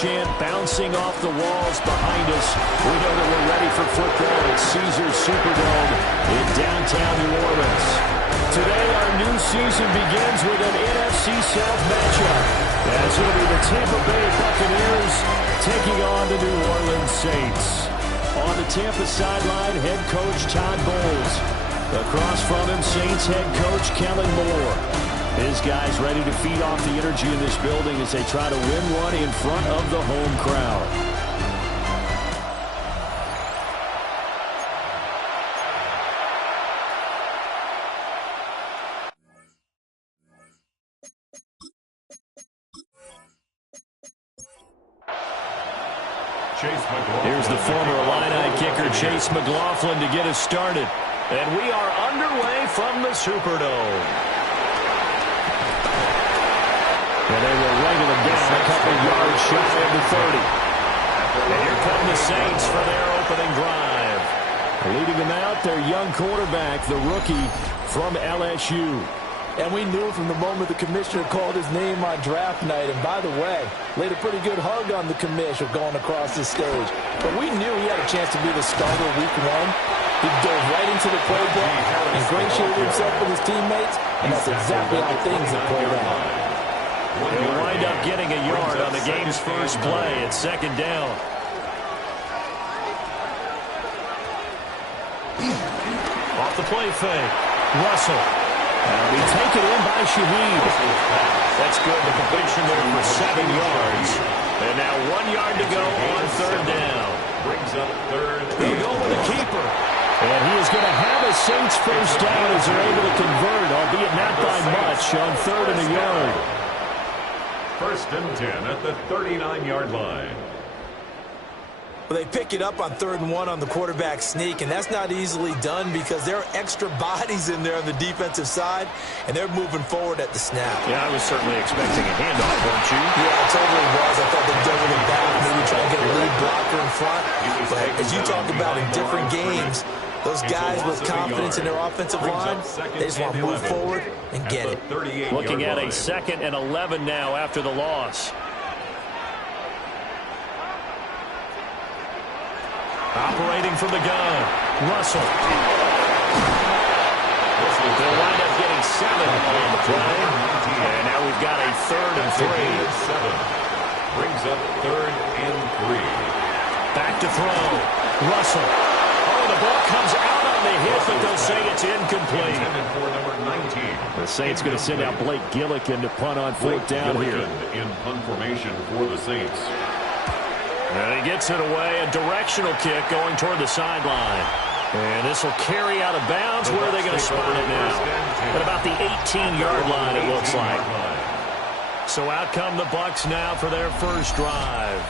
chant bouncing off the walls behind us. We know that we're ready for football at Caesars Superdome in downtown New Orleans. Today, our new season begins with an NFC South matchup, as it'll be the Tampa Bay Buccaneers taking on the New Orleans Saints. On the Tampa sideline, head coach Todd Bowles. Across from him, Saints head coach Kellen Moore. His guys ready to feed off the energy in this building as they try to win one in front of the home crowd. Here's the former Illini kicker Chase McLaughlin to get us started. And we are underway from the Superdome. And they will wrangle them down a couple yards shy of the 30. And here come the Saints for their opening drive. Leading them out, their young quarterback, the rookie from LSU. And we knew from the moment the commissioner called his name on draft night, and by the way, laid a pretty good hug on the commissioner going across the stage. But we knew he had a chance to be the starter week one. He dove right into the playbook, ingratiated himself with his teammates, and that's exactly how things have played out. He'll wind up getting a yard on the game's first play at second down. Off the play fake, Russell. That'll be taken in by Shaheed. That's good. The completion there for 7 yards. And now 1 yard to go on third down. Brings up third. He'll go with the keeper. And he is going to have a Saints first down as they're able to convert, albeit not by much, on third and a yard. First and 10 at the 39-yard line. Well, they pick it up on 3rd and 1 on the quarterback sneak, and that's not easily done because there are extra bodies in there on the defensive side, and they're moving forward at the snap. Yeah, I was certainly expecting a handoff, weren't you? Yeah, I totally was. I thought they'd go with it back, maybe try to get a lead blocker in front. But as you talk about in different games, those guys with confidence in their offensive line, they just want to move forward and get it. Looking at a 2nd and 11 now after the loss. Operating from the gun, Russell. They'll wind up getting 7 on the play. And now we've got a 3rd and 3. Brings up 3rd and 3. Back to throw, Russell. Oh, the ball comes out on the hit, but they'll say it's incomplete. For number 19. The Saints going to send out Blake Gillikin to punt on 4th down here. In punt formation for the Saints. And he gets it away, a directional kick going toward the sideline. And this will carry out of bounds. Where are they going to spot it now? At about the 18-yard line, it looks like. So out come the Bucs now for their first drive.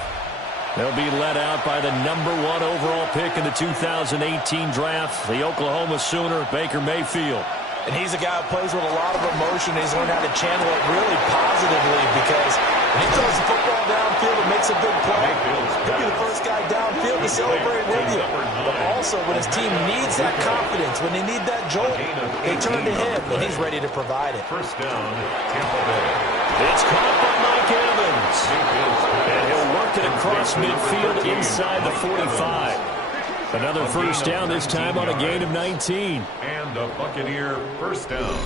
They'll be led out by the number 1 overall pick in the 2018 draft, the Oklahoma Sooner, Baker Mayfield. And he's a guy who plays with a lot of emotion. He's learned how to channel it really positively because when he throws the football downfield and makes a big play, he'll be the first guy downfield to celebrate with you. But also, when his team needs that confidence, when they need that jolt, they turn to him, and he's ready to provide it. First down, Tampa Bay. It's caught by Mike Evans. And he'll work it across midfield inside the 45. Another first down, this time on a gain of 19. And a Buccaneer first down.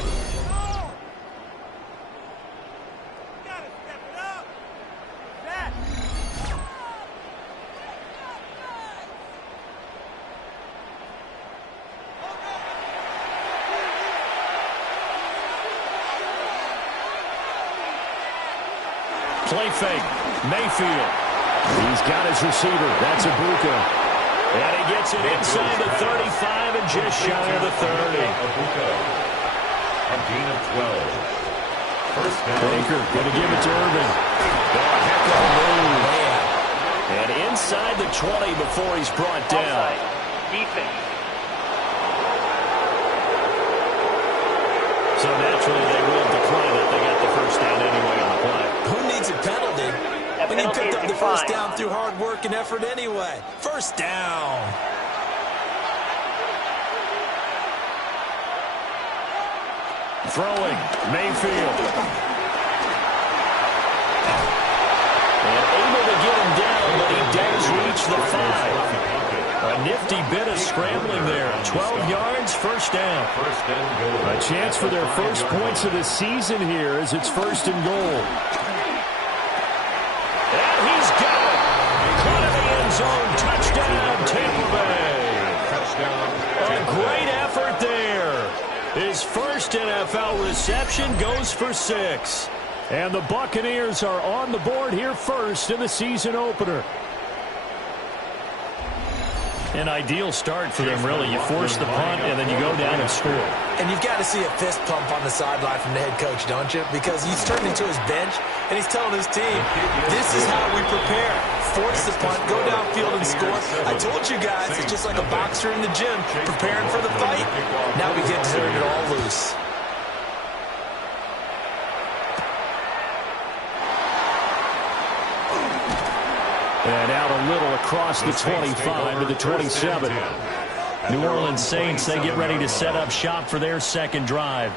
Play fake, Mayfield. He's got his receiver. That's Ibuka. And he gets it inside the 35 and just shy of the 30. A gain of 12. First down. Baker going to give it to Irvin. Oh, heck of a move. And inside the 20 before he's brought down. Defense. So naturally they will decline it. They got the first down anyway on the play. Who needs a penalty? When he picked up the first down through hard work and effort anyway. First down. Throwing, Mayfield. And able to get hefty bit of scrambling there. 12 yards, first down. A chance for their first points of the season here as it's first and goal. And he's got it. Caught in the end zone. Touchdown, Tampa Bay. Touchdown. A great effort there. His first NFL reception goes for 6. And the Buccaneers are on the board here first in the season opener. An ideal start for them, really. You force the punt, and then you go down and score. And you've got to see a fist pump on the sideline from the head coach, don't you? Because he's turned into his bench, and he's telling his team, this is how we prepare. Force the punt, go downfield and score. I told you guys, it's just like a boxer in the gym preparing for the fight. Now we get to turn it all loose. And out a little across the 25 to the 27. New Orleans Saints, they get ready to set up shop for their second drive.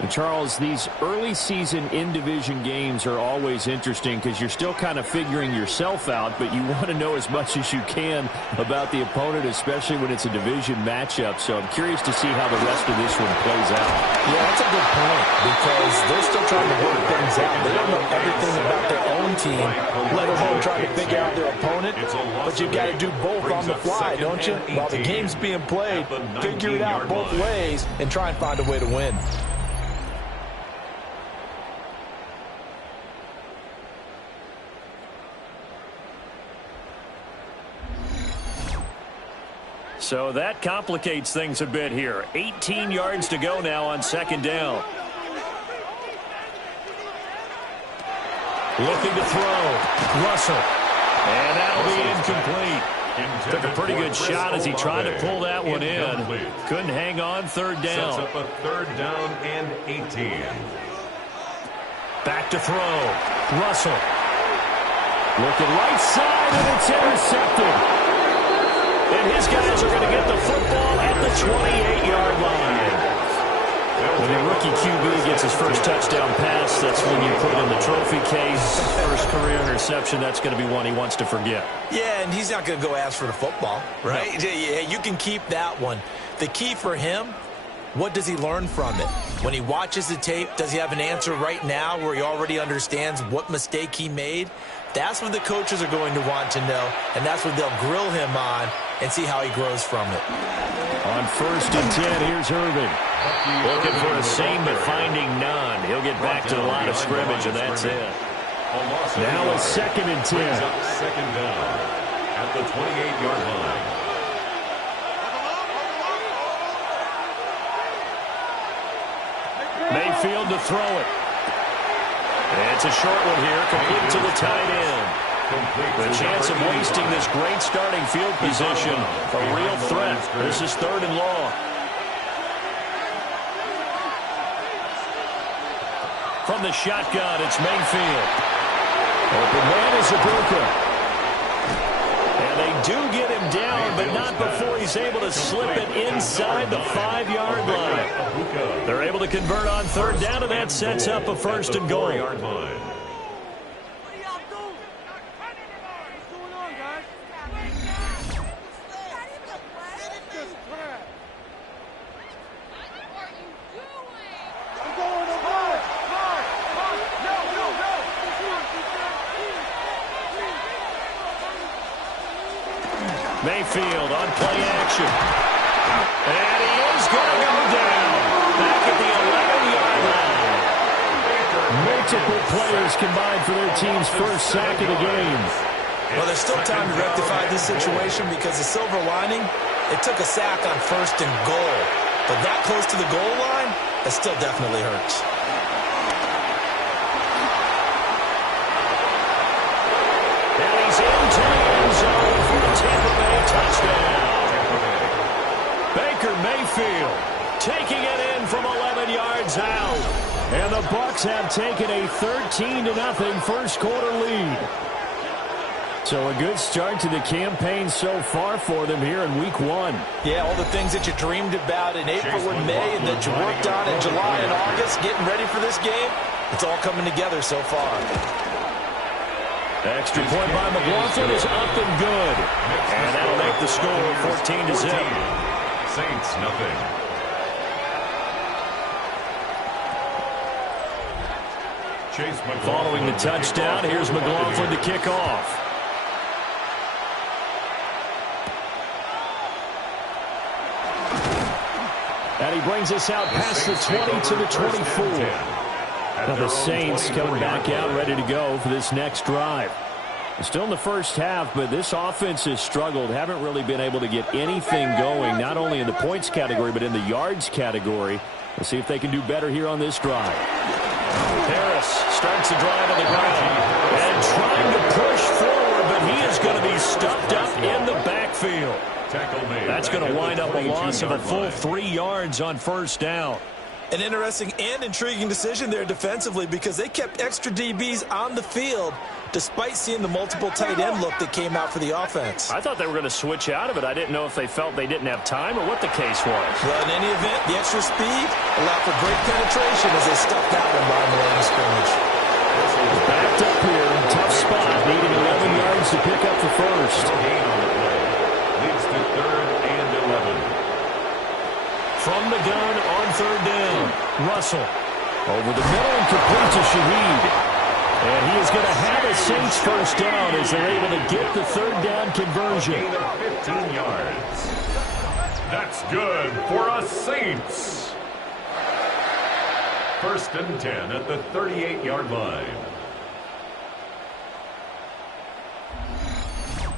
And Charles, these early season in-division games are always interesting because you're still kind of figuring yourself out, but you want to know as much as you can about the opponent, especially when it's a division matchup. So I'm curious to see how the rest of this one plays out. Yeah, that's a good point because they're still trying to work things out. They don't know everything about their own team, let alone trying to figure out their opponent. But you got to do both on the fly, don't you? While the game's being played, figure it out both ways and try and find a way to win. So that complicates things a bit here. 18 yards to go now on second down. Looking to throw. Russell. And that'll be incomplete. Took a pretty good shot as he tried to pull that one in. Couldn't hang on, third down. Sets up a third down and 18. Back to throw. Russell. Looking right side, and it's intercepted. And his guys are going to get the football at the 28-yard line. When a rookie QB gets his first touchdown pass, that's when you put in the trophy case. First career interception, that's going to be one he wants to forget. Yeah, and he's not going to go ask for the football, right? No. Yeah, you can keep that one. The key for him, what does he learn from it? When he watches the tape, does he have an answer right now where he already understands what mistake he made? That's what the coaches are going to want to know, and that's what they'll grill him on and see how he grows from it. On first and 10, here's Irving. Looking for a seam, but finding none. He'll get back to the line of scrimmage, and that's it. Now a second and 10. Second down at the 28-yard line. Mayfield to throw it. It's a short one here, complete to the tight end. The chance of wasting this great starting field position, a real threat. This is third and long. From the shotgun, it's Mayfield. Open man is Ibuka. And they do get him down, but not before he's able to slip it inside the 5-yard line. They're able to convert on third down, and that sets up a first and goal. Mayfield on play action. And he is going to go down. Back at the 11-yard line. Multiple players combined for their team's first sack of the game. Well, there's still time to rectify this situation because the silver lining, it took a sack on first and goal. But that close to the goal line, it still definitely hurts. And he's into the end zone for a Tampa Bay touchdown. Baker Mayfield taking it in from 11 yards out. And the Bucs have taken a 13-0 first quarter lead. So a good start to the campaign so far for them here in week 1. Yeah, all the things that you dreamed about in April and May and that you worked on in July and August, getting ready for this game, it's all coming together so far. Extra point by McLaughlin is up and good. And that'll make the score 14-0. Saints nothing. Following the touchdown, here's McLaughlin to kick off. And he brings us out past the 20 to the 24. Now the Saints coming back out ready to go for this next drive. Still in the first half, but this offense has struggled. Haven't really been able to get anything going, not only in the points category, but in the yards category. We'll see if they can do better here on this drive. Harris starts the drive on the ground and trying to push forward, but he is going to be stuffed up in the backfield. That's going to wind up a loss of a full 3 yards on first down. An interesting and intriguing decision there defensively because they kept extra DBs on the field despite seeing the multiple tight end look that came out for the offense. I thought they were going to switch out of it. I didn't know if they felt they didn't have time or what the case was. Well, in any event, the extra speed allowed for great penetration as they stuffed that one by the line of scrimmage. Backed up here, tough spot, needing 11 yards to pick up the first. Gain on the play. Leads to 3rd and 11. From the gun on 3rd down, Russell. Over the middle and complete to Shaheed. And he is going to have a Saints first down as they're able to get the 3rd down conversion. Gain of 15 yards. That's good for a Saints. 1st and 10 at the 38-yard line.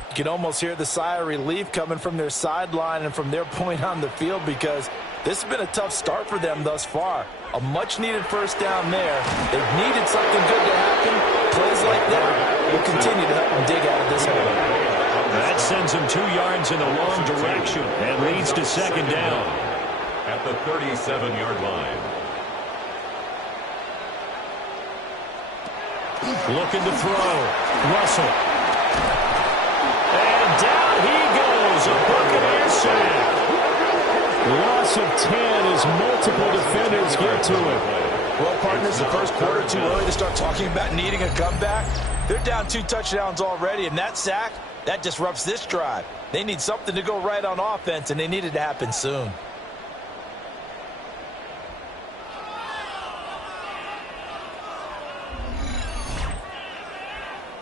You can almost hear the sigh of relief coming from their sideline and from their point on the field because this has been a tough start for them thus far. A much-needed first down there. They've needed something good to happen. Plays like that will continue to help them dig out of this hole. That sends them 2 yards in the wrong direction and leads to 2nd down. At the 37-yard line. Looking to throw. Russell. And down he goes. A Buccaneer sack. Loss of 10 as multiple defenders get to it. Well, partners, the first quarter too early to start talking about needing a comeback. They're down 2 touchdowns already, and that sack, that disrupts this drive. They need something to go right on offense, and they need it to happen soon.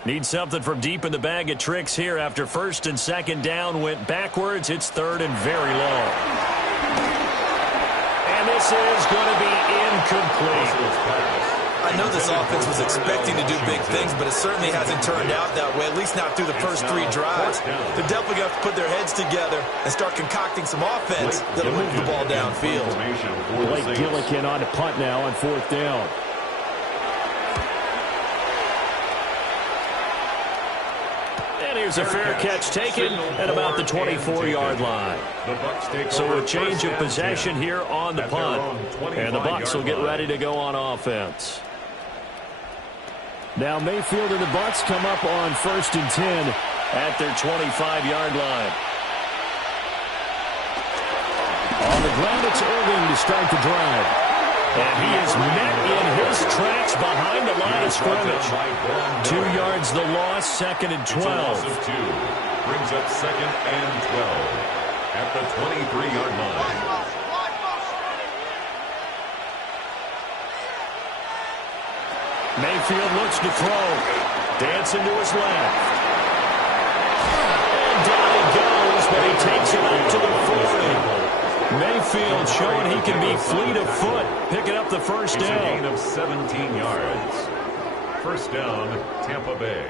Need something from deep in the bag of tricks here after 1st and 2nd down went backwards. It's 3rd and very long. And this is going to be incomplete. I know this offense was expecting to do big things, but it certainly hasn't turned out that way, at least not through the first 3 drives. They're definitely going to have to put their heads together and start concocting some offense that'll move the ball downfield. Blake Gillikin on to punt now on 4th down. And here's a fair catch taken at about the 24-yard line. So a change of possession here on the punt. And the Bucs will get ready to go on offense. Now Mayfield and the Bucs come up on 1st and 10 at their 25-yard line. On the ground, it's Irving to start the drive. And he is met in his tracks behind the line of scrimmage. 2 yards the loss, 2nd and 12. Brings up 2nd and 12 at the 23-yard line. Mayfield looks to throw. Dancing to his left. And down he goes, but he takes it up to the 40. Mayfield showing he can be fleet of foot, picking up the first down. It's a gain of 17 yards. First down, Tampa Bay.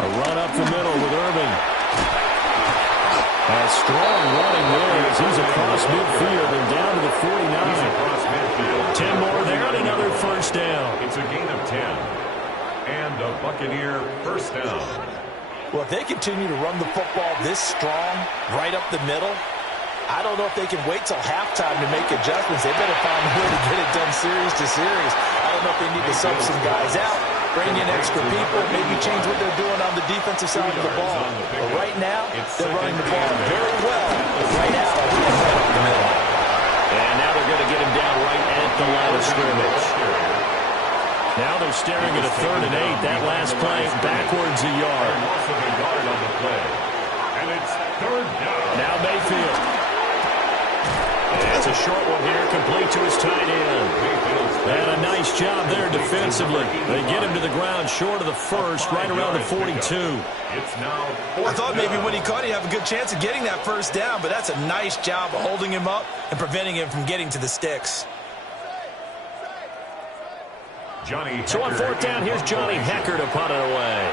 A run up the middle with Irving. A strong running there as he's across midfield and down to the 49. He's across midfield. 10 more there and another first down. It's a gain of 10. And a Buccaneer first down. Well, if they continue to run the football this strong, right up the middle, I don't know if they can wait till halftime to make adjustments. They better find a way to get it done series to series. I don't know if they need to sub some guys out, bring in extra people, maybe change what they're doing on the defensive side of the ball. But right now, they're running the ball very well right out of the middle. And now they're going scrimmage. Now they're staring at a 3rd and 8. That last play backwards a yard. Loss of a yard on the play. And it's 3rd down. Now Mayfield. It's a short one here, complete to his tight end. And a nice job there defensively. They get him to the ground short of the first, right around the 42. It's now I thought maybe when he caught it, he'd have a good chance of getting that first down, but that's a nice job of holding him up and preventing him from getting to the sticks. So on 4th down, here's Johnny Hecker to punt it away.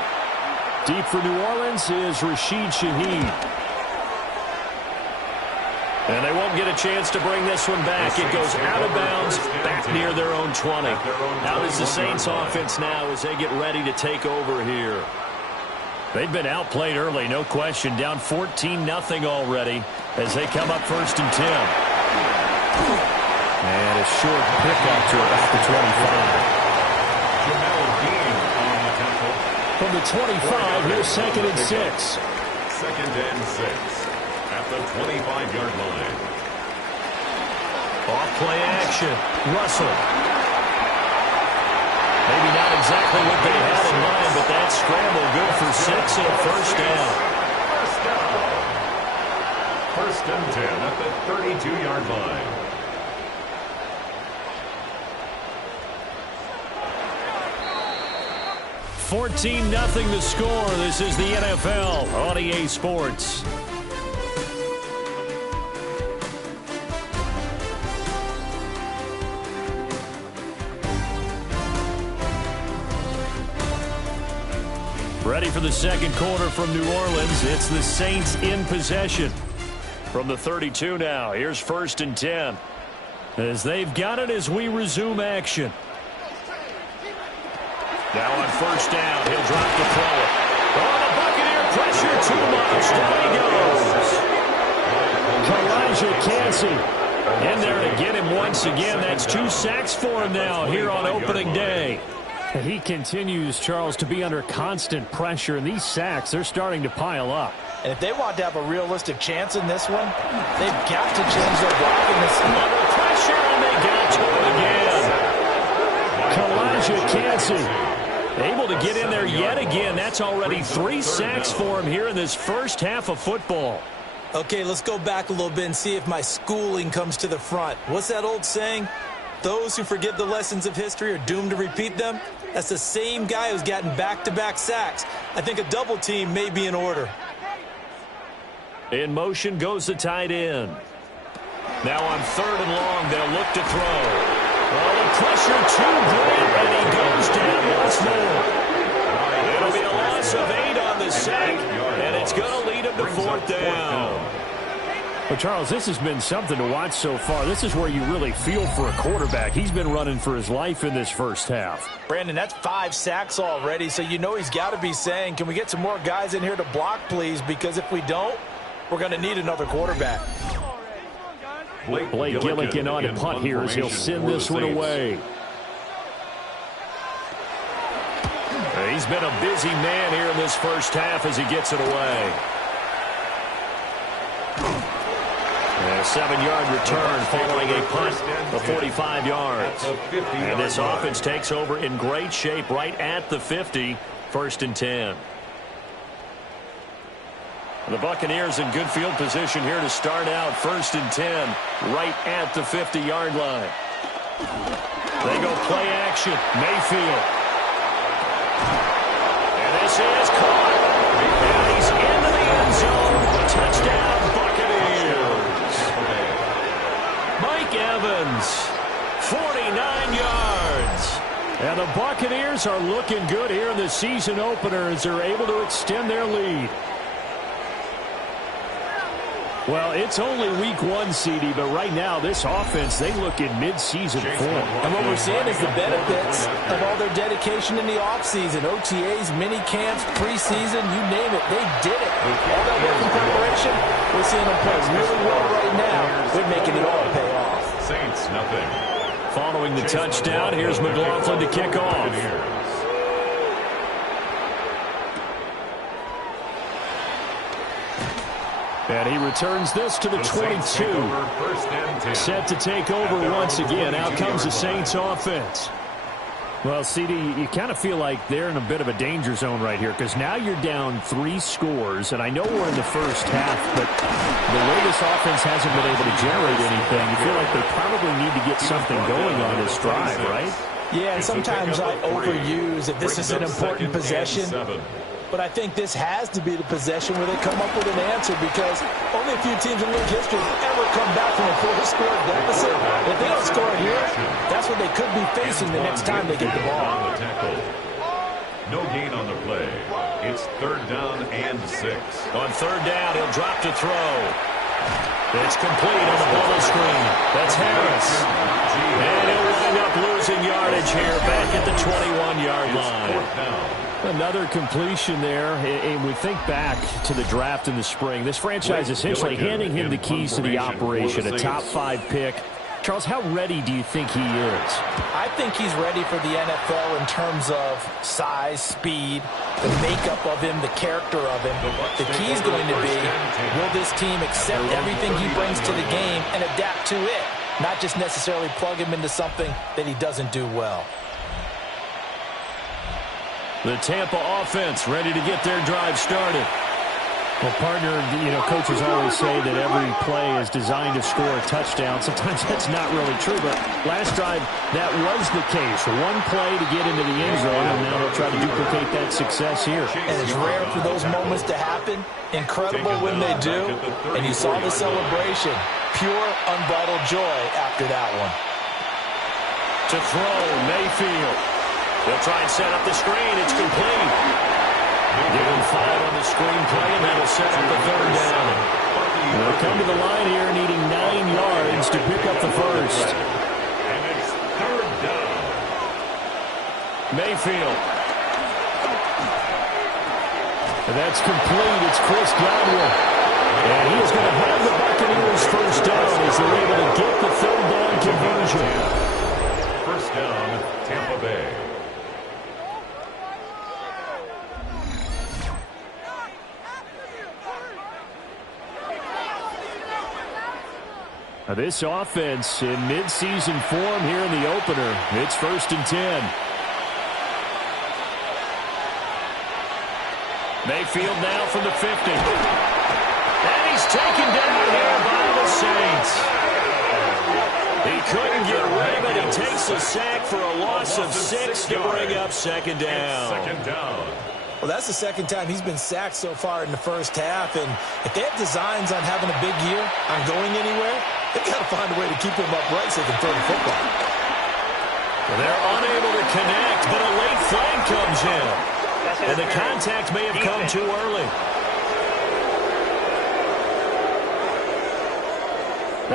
Deep for New Orleans is Rashid Shaheed. And they won't get a chance to bring this one back. It goes out of bounds, back near their own 20. Out is the Saints offense now as they get ready to take over here. They've been outplayed early, no question. Down 14-0 already as they come up 1st and 10. And a short pickup to about the 25. From the 25, here's 2nd and 6. 2nd and 6. At the 25-yard line. Off play action. Russell. Maybe not exactly what they had in mind, but that scramble good for 6 and a 1st down. 1st and 10 at the 32-yard line. $14-0 the score. This is the NFL on EA Sports. Ready for the second quarter from New Orleans. It's the Saints in possession. From the 32 now, here's 1st and 10. As they've got it as we resume action. Now on 1st down, he'll drop the throw. Oh, the Buccaneer pressure too much. There he goes. Elijah Cansey in there to get him once again. That's 2 sacks for him now here on opening day. He continues, Charles, to be under constant pressure, and these sacks, they're starting to pile up. And if they want to have a realistic chance in this one, they've got to change their blocking. Under pressure, and they got to it again. Elijah Cansey able to get in there yet again. That's already 3 sacks for him here in this first half of football. Okay, let's go back a little bit and see if my schooling comes to the front. What's that old saying? Those who forget the lessons of history are doomed to repeat them. That's the same guy who's gotten back-to-back sacks. I think a double team may be in order. In motion goes the tight end. Now on 3rd and long, they'll look to throw. Oh, the pressure too great, and he goes down once more. It'll be a loss of 8 on the sack, and it's going to lead him to 4th down. Well, Charles, this has been something to watch so far. This is where you really feel for a quarterback. He's been running for his life in this first half. Brandon, that's 5 sacks already, so you know he's got to be saying, can we get some more guys in here to block, please? Because if we don't, we're going to need another quarterback. Blake Gillikin on to punt here as he'll send this one away. He's been a busy man here in this first half as he gets it away. And a 7-yard return following a punt of 45 yards. And this offense takes over in great shape right at the 50, 1st and 10. The Buccaneers in good field position here to start out 1st and 10 right at the 50-yard line. They go play action. Mayfield. And this is caught. And he's into the end zone. Touchdown, Buccaneers. Mike Evans, 49 yards. And the Buccaneers are looking good here in the season opener as they're able to extend their lead. Well, it's only week 1, CD, but right now this offense, they look in mid-season form. And what we're seeing is the benefits of all their dedication in the offseason. OTAs, mini camps, preseason, you name it, they did it. All that work in preparation, we're seeing them play really well right now. They're making it all pay off. Saints, nothing. Following the touchdown, here's McLaughlin to kick off. And he returns this to the 22. Set to take over once again. Out comes the Saints offense. Well, CD, you kind of feel like they're in a bit of a danger zone right here because now you're down 3 scores, and I know we're in the first half, but the way this offense hasn't been able to generate anything, you feel like they probably need to get something going on this drive, right? Yeah, and sometimes I overuse that this is an important possession. But I think this has to be the possession where they come up with an answer because only a few teams in league history have ever come back from a 4-score deficit. If they don't score here, that's what they could be facing the next time they get the ball. No gain on the play. It's 3rd down and 6. On 3rd down, he'll drop to throw. It's complete on the bubble screen. That's Harris. And he'll wind up losing yardage here back at the 21-yard line. Another completion there, and we think back to the draft in the spring. This franchise essentially handing him the keys to the operation, a top 5 pick. Charles, how ready do you think he is? I think he's ready for the NFL in terms of size, speed, the makeup of him, the character of him. The key is going to be, will this team accept everything he brings to the game and adapt to it, not just necessarily plug him into something that he doesn't do well. The Tampa offense ready to get their drive started. Well, partner, coaches always say that every play is designed to score a touchdown. Sometimes that's not really true, but last drive, that was the case. One play to get into the end zone, and now they'll try to duplicate that success here. And it's rare for those moments to happen. Incredible when they do. And you saw the celebration. Pure, unbridled joy after that one. To throw, Mayfield. They'll try and set up the screen. It's complete. Give him 5 on the screen play, and that'll set up the 3rd down. They'll come to the line here needing 9 yards to pick up the first. And it's 3rd down. Mayfield. And that's complete. It's Chris Godwin. And he is going to have the Buccaneers first down as they're able to get the 3rd down conversion. First down, Tampa Bay. Now this offense in midseason form here in the opener. It's 1st and 10. Mayfield now from the 50. And he's taken down here by the Saints. He couldn't get rid of it. He takes a sack for a loss of 6 to bring up 2nd down. 2nd down. Well, that's the 2nd time he's been sacked so far in the first half. And if they have designs on having a big year, on going anywhere, they've got to find a way to keep him upright so they can throw the football. Well, they're unable to connect, but a late flag comes in. And the contact may have come too early.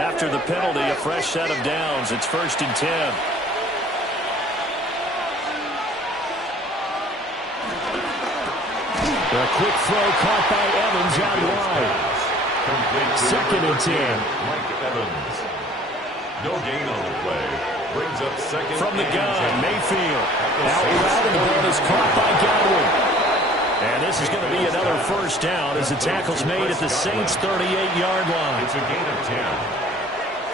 After the penalty, a fresh set of downs. It's 1st and 10. A quick throw caught by Evans out wide. 2nd and 10. Mike Evans. No gain on the play. Brings up 2nd. From the gun, Mayfield. Out route, and the ball is caught by Godwin. And this is going to be another first down as the tackle's made at the Saints' 38-yard line. It's a gain of 10.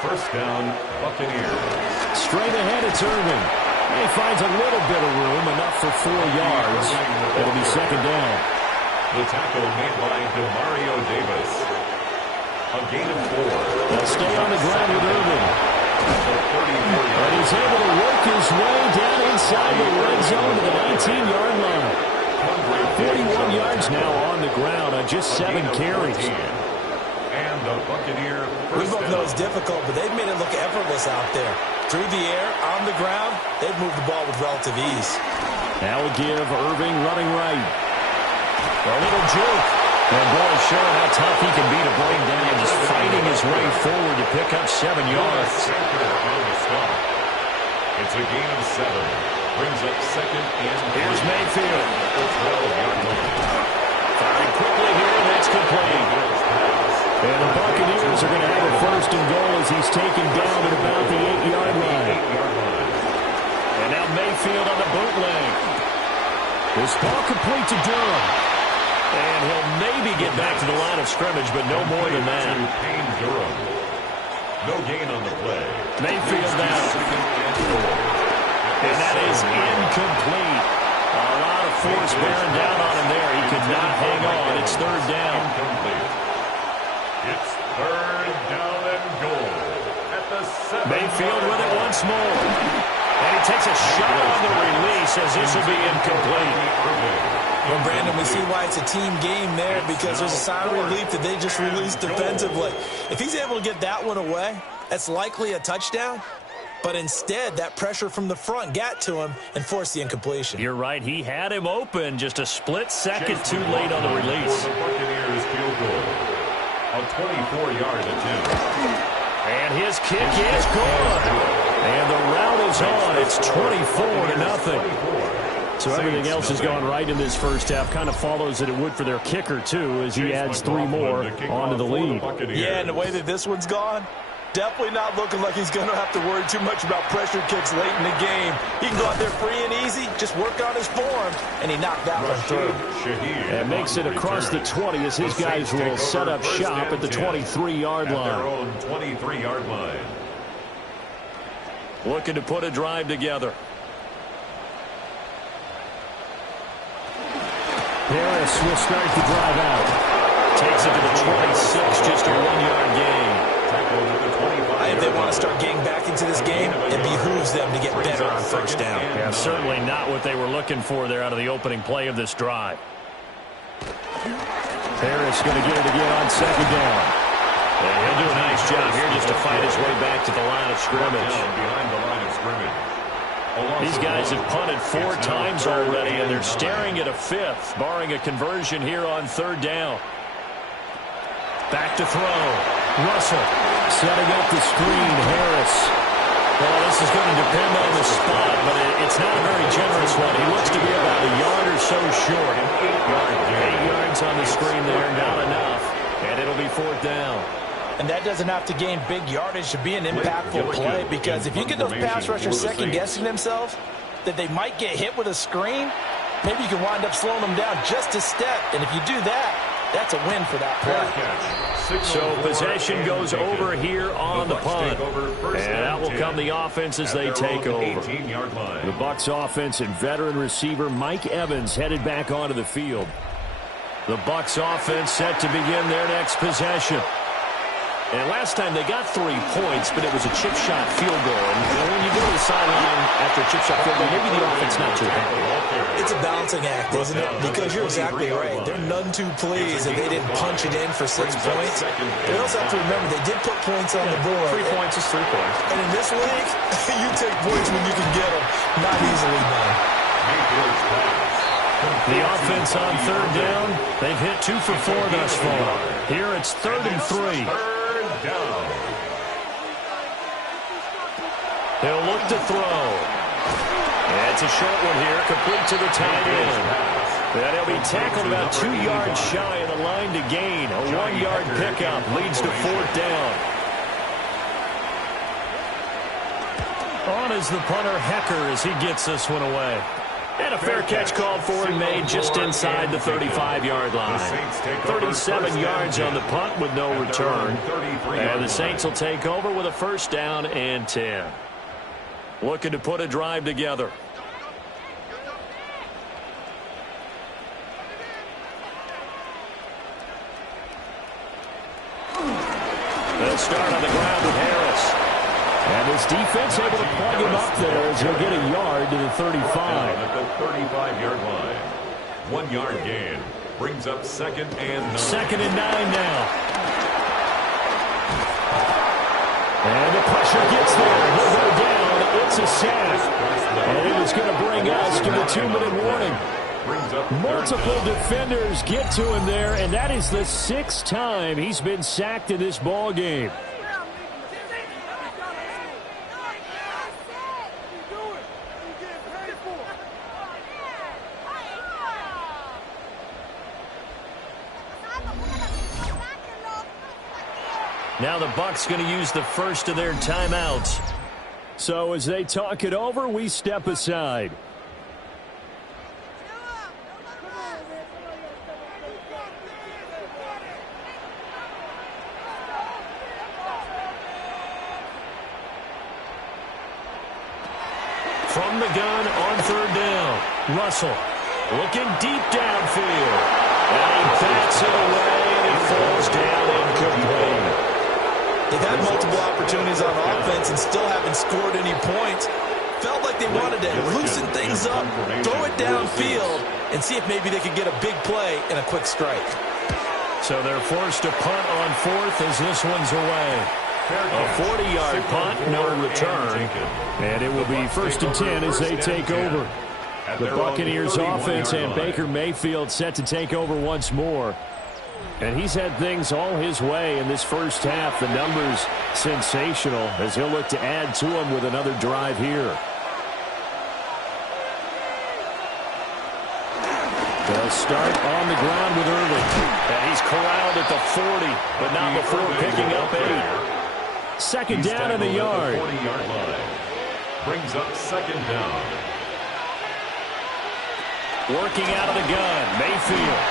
First down, Buccaneers. Straight ahead, it's Irving. He finds a little bit of room, enough for 4 yards. It'll be 2nd down. The tackle made by Demario Davis. A gain of 4. They'll stay on the ground with Irving. And he's able to work his way down inside the red zone to the 19-yard line. 41 yards now on the ground on just 7 carries. And the Buccaneer. We both know it's difficult, but they've made it look effortless out there. Through the air, on the ground, they've moved the ball with relative ease. Now we'll give Irving running right. A little juke. And boy, showing how tough he can be to bring down, just fighting his way forward to pick up 7 yards. It's a gain of 7. Brings up 2nd and 3. Here's Mayfield. 12-yard line. Firing quickly here, and that's complete. And the Buccaneers are going to have a 1st and goal as he's taken down at about the 8-yard line. And now Mayfield on the bootleg. This ball complete to Durham. And he'll maybe get back to the line of scrimmage, but no more than that. No gain on the play. Mayfield down. And that is incomplete. A lot of force bearing down on him there. He could not hang on. It's third down. It's third down and goal at the 7. Mayfield with it once more. And he takes a shot on the release as this will be incomplete. Well, Brandon, we see why it's a team game there because there's a sigh of relief that they just released defensively. If he's able to get that one away, that's likely a touchdown. But instead, that pressure from the front got to him and forced the incompletion. You're right. He had him open just a split second too late on the release. The Buccaneers field goal. A 24-yard attempt. And his kick is good. And the route is on. It's 24-0. So everything else has gone right in this first half. Kind of follows that it would for their kicker, too, as he adds 3 more onto the lead. Yeah, and the way that this one's gone, definitely not looking like he's going to have to worry too much about pressure kicks late in the game. He can go out there free and easy, just work on his form, and he knocked that one through. And makes it across the 20 as his guys will set up shop at the 23-yard line. Their own 23-yard line. Looking to put a drive together. Harris will start the drive out. Takes it to the 26, just a 1-yard gain. If they want to start getting back into this game, it behooves them to get better on first down. Yeah, certainly not what they were looking for there out of the opening play of this drive. Harris going to get it again on second down. And he'll do a nice job here just to fight his way back to the line of scrimmage. Behind the line of scrimmage. These guys have punted 4 times already, and they're staring at a 5th, barring a conversion here on third down. Back to throw. Russell setting up the screen. Harris. Well, this is going to depend on the spot, but it's not a very generous one. He looks to be about a yard or so short. 8 yards on the screen there, not enough. And it'll be fourth down. And that doesn't have to gain big yardage to be an impactful play, because if you get those pass rushers second-guessing themselves that they might get hit with a screen, maybe you can wind up slowing them down just a step. And if you do that, that's a win for that play. So possession goes over here on the punt. And out will come the offense as they take over. The Bucs offense and veteran receiver Mike Evans headed back onto the field. The Bucs offense set to begin their next possession. And last time they got 3 points, but it was a chip shot field goal. And when you go to the sideline after a chip shot field goal, maybe the offense not too happy. It's a balancing act, isn't it? Because you're exactly right. They're none too pleased that they didn't punch it in for 6 points. They also have to remember they did put points on the board. 3 points is 3 points. And in this league, you take points when you can get them. Not easily done. The offense on third down. They've hit 2 for 4 thus far. Here it's 3rd and 3. He'll look to throw. And it's a short one here, complete to the tight end. And he'll be tackled about 2 yards shy of the line to gain. A 1-yard pickup leads to fourth down. On is the punter Hecker as he gets this one away. And a fair catch called for and made just inside the 35-yard line. 37 yards on the punt with no return. And the Saints will take over with a first down and 10. Looking to put a drive together. They'll start on the ground with Harris. And his defense able to plug him up there as he'll get a yard to the 35. At the 35-yard line. 1-yard gain. Brings up second and 9. Second and 9 now. And the pressure gets there. He'll go down. It's a sack. And it is going to bring us to the 2-minute warning. Multiple defenders get to him there, and that is the 6th time he's been sacked in this ball game. Now the Bucs going to use the first of their timeouts. So as they talk it over, we step aside. From the gun on third down. Russell looking deep downfield. And he bats it away, and it falls down incomplete. They've had multiple opportunities on offense and still haven't scored any points. Felt like they wanted to loosen things up, throw it downfield, and see if maybe they could get a big play and a quick strike. So they're forced to punt on fourth as this one's away. A 40-yard punt, no return. And it will be 1st and 10 as they take over. The Buccaneers offense and Baker Mayfield set to take over once more. And he's had things all his way in this first half. The numbers sensational as he'll look to add to them with another drive here. They'll start on the ground with Irving. And he's corralled at the 40, but not before picking up 8. Second down in the yard. 40-yard line. Brings up second down. Working out of the gun, Mayfield.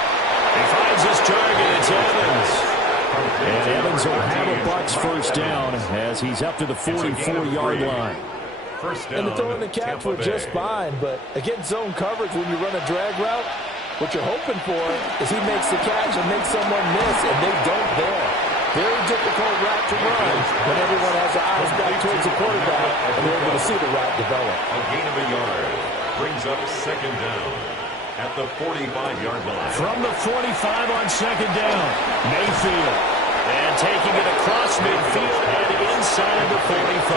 He finds his target. It's Evans. And Evans will have a Bucs first down as he's up to the 44-yard line. And the throw and the catch were just fine, but against zone coverage when you run a drag route, what you're hoping for is he makes the catch and makes someone miss, and they don't there. Very difficult route to run when everyone has their eyes back towards the quarterback and they're able to see the route develop. A gain of a yard brings up second down at the 45-yard line. From the 45 on second down, Mayfield. And taking it across midfield and inside the 45.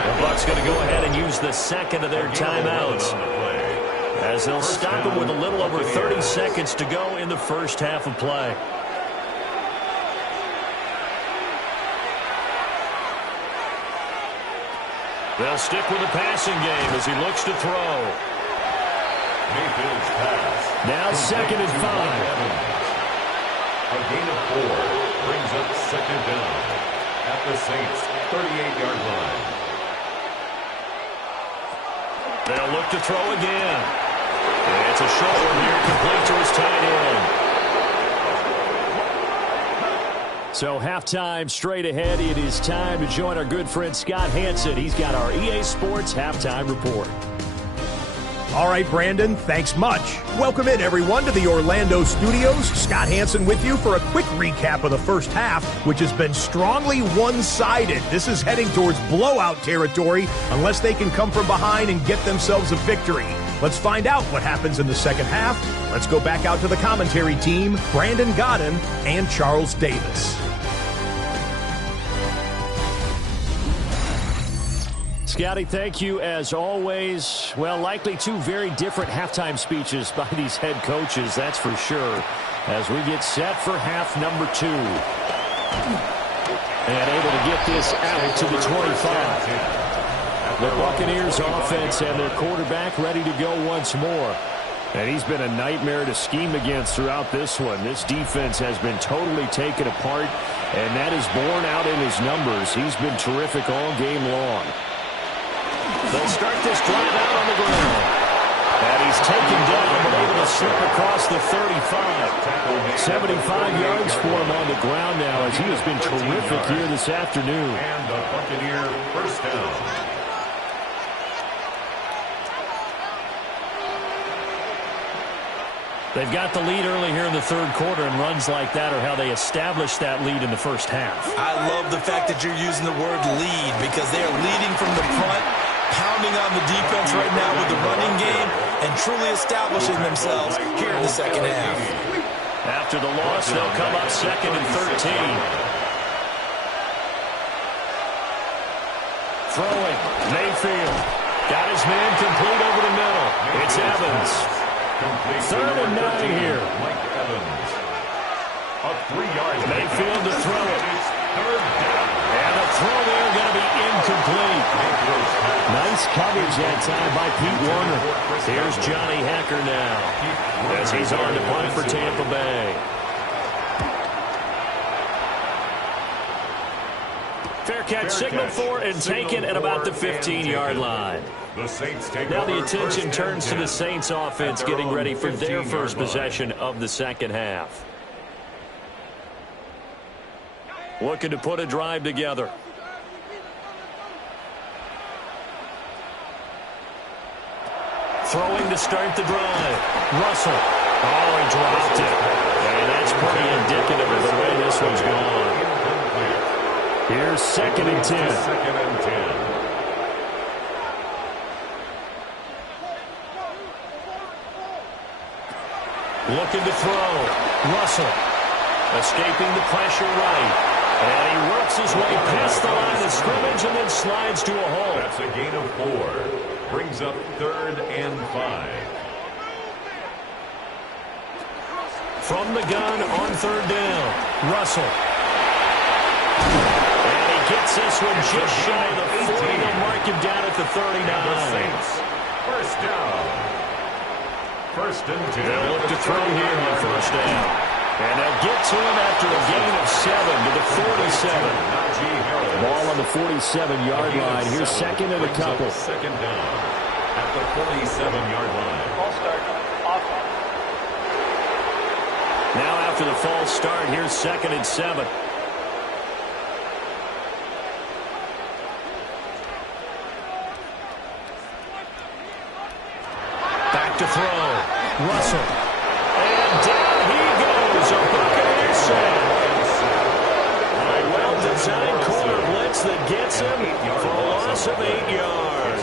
The Bucs going to go ahead and use the second of their timeouts, as they'll stop him with a little over 30 seconds to go in the first half of play. They'll stick with the passing game as he looks to throw. Mayfield's pass. Now second and 5. A gain of 4 brings up second down at the Saints' 38-yard line. They'll look to throw again. And it's a short one here, complete to his tight end. So halftime straight ahead. It is time to join our good friend Scott Hansen. He's got our EA Sports halftime report. All right, Brandon, thanks much. Welcome in, everyone, to the Orlando studios. Scott Hansen with you for a quick recap of the first half, which has been strongly one-sided. This is heading towards blowout territory unless they can come from behind and get themselves a victory. Let's find out what happens in the second half. Let's go back out to the commentary team, Brandon Godden and Charles Davis. Scotty, thank you as always. Well, likely two very different halftime speeches by these head coaches, that's for sure, as we get set for half number 2. And able to get this out to the 25. The Buccaneers offense and their quarterback ready to go once more. And he's been a nightmare to scheme against throughout this one. This defense has been totally taken apart, and that is borne out in his numbers. He's been terrific all game long. They'll start this drive out on the ground. And he's taken down, but able to slip across the 35. 75 yards for him on the ground now, as he has been terrific here this afternoon. And the Buccaneer first down. They've got the lead early here in the third quarter, and runs like that are how they establish that lead in the first half. I love the fact that you're using the word lead, because they are leading from the front, pounding on the defense right now with the running game, and truly establishing themselves here in the second half. After the loss, they'll come up second and 13. Throwing, Mayfield. Got his man complete over the middle. It's Evans. Third and 9 here. Mike Evans. A 3-yard Mayfield to throw it. And the throw there going to be incomplete. Nice coverage that time by Pete Warner. Here's Johnny Hacker now as he's on to punt for Tampa Bay. Fair catch signaled for and taken at about the 15-yard line. Now the attention turns to the Saints offense getting ready for their first possession of the second half. Looking to put a drive together. throwing to start the drive. Russell. Oh, he dropped it. And that's pretty indicative of the way this one's gone. Here's 2nd and 10. 2nd and 10. Looking to throw. Russell. Escaping the pressure right. And he works his way past the line of scrimmage and then slides to a hole. That's a gain of 4. Brings up 3rd and 5. From the gun on 3rd down. Russell. And he gets this one just shy of the 40. They'll mark him down at the 39. First down. 1st and 10. They'll look to throw here on 1st down. And they'll get to him after a gain of 7 to the 47. Ball on the 47-yard line. Here's 2nd and a couple. 2nd down at the 47-yard line. Now after the false start, here's 2nd and 7. Back to throw. Russell. And down he goes. A Buccaneers sack. A well-designed corner blitz that gets him for a loss of 8 yards.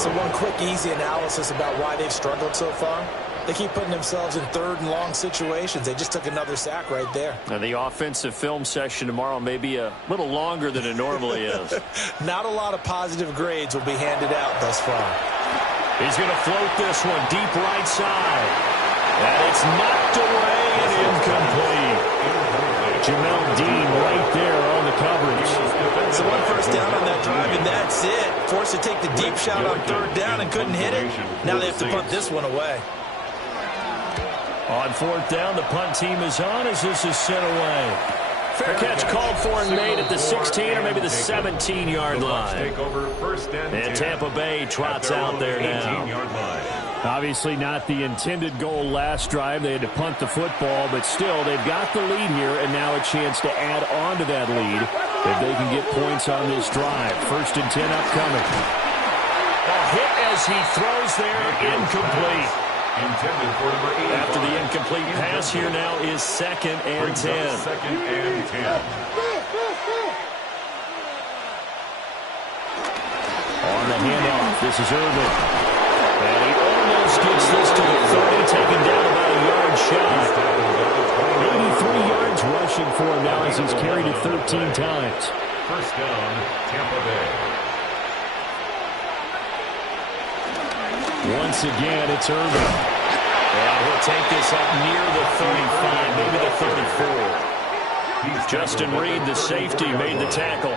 So one quick, easy analysis about why they've struggled so far. They keep putting themselves in 3rd and long situations. They just took another sack right there. Now the offensive film session tomorrow may be a little longer than it normally is. Not a lot of positive grades will be handed out thus far. He's going to float this one deep right side. And it's knocked away and incomplete. Jamel Dean right there on the coverage. So 1 first down on that drive, and that's it. Forced to take the deep shot on 3rd down and couldn't hit it. Now they have to punt this one away. On 4th down, the punt team is on as this is sent away. Fair catch called for and made at the 16 or maybe the 17-yard line. And Tampa Bay trots out there now. Obviously not the intended goal last drive. They had to punt the football, but still they've got the lead here and now a chance to add on to that lead if they can get points on this drive. 1st and 10 upcoming. A hit as he throws there, incomplete. Intended for number 8. After the incomplete pass, here now is 2nd and 10. 2nd and 10. On the handoff, this is Irvin. And he almost gets this to the 30, taken down about a yard shy. 83 yards rushing for him now as he's carried it 13 times. 1st down, Tampa Bay. Once again, it's Irvin. And he'll take this up near the 35, maybe the 34. Justin Reed, the safety, made the tackle.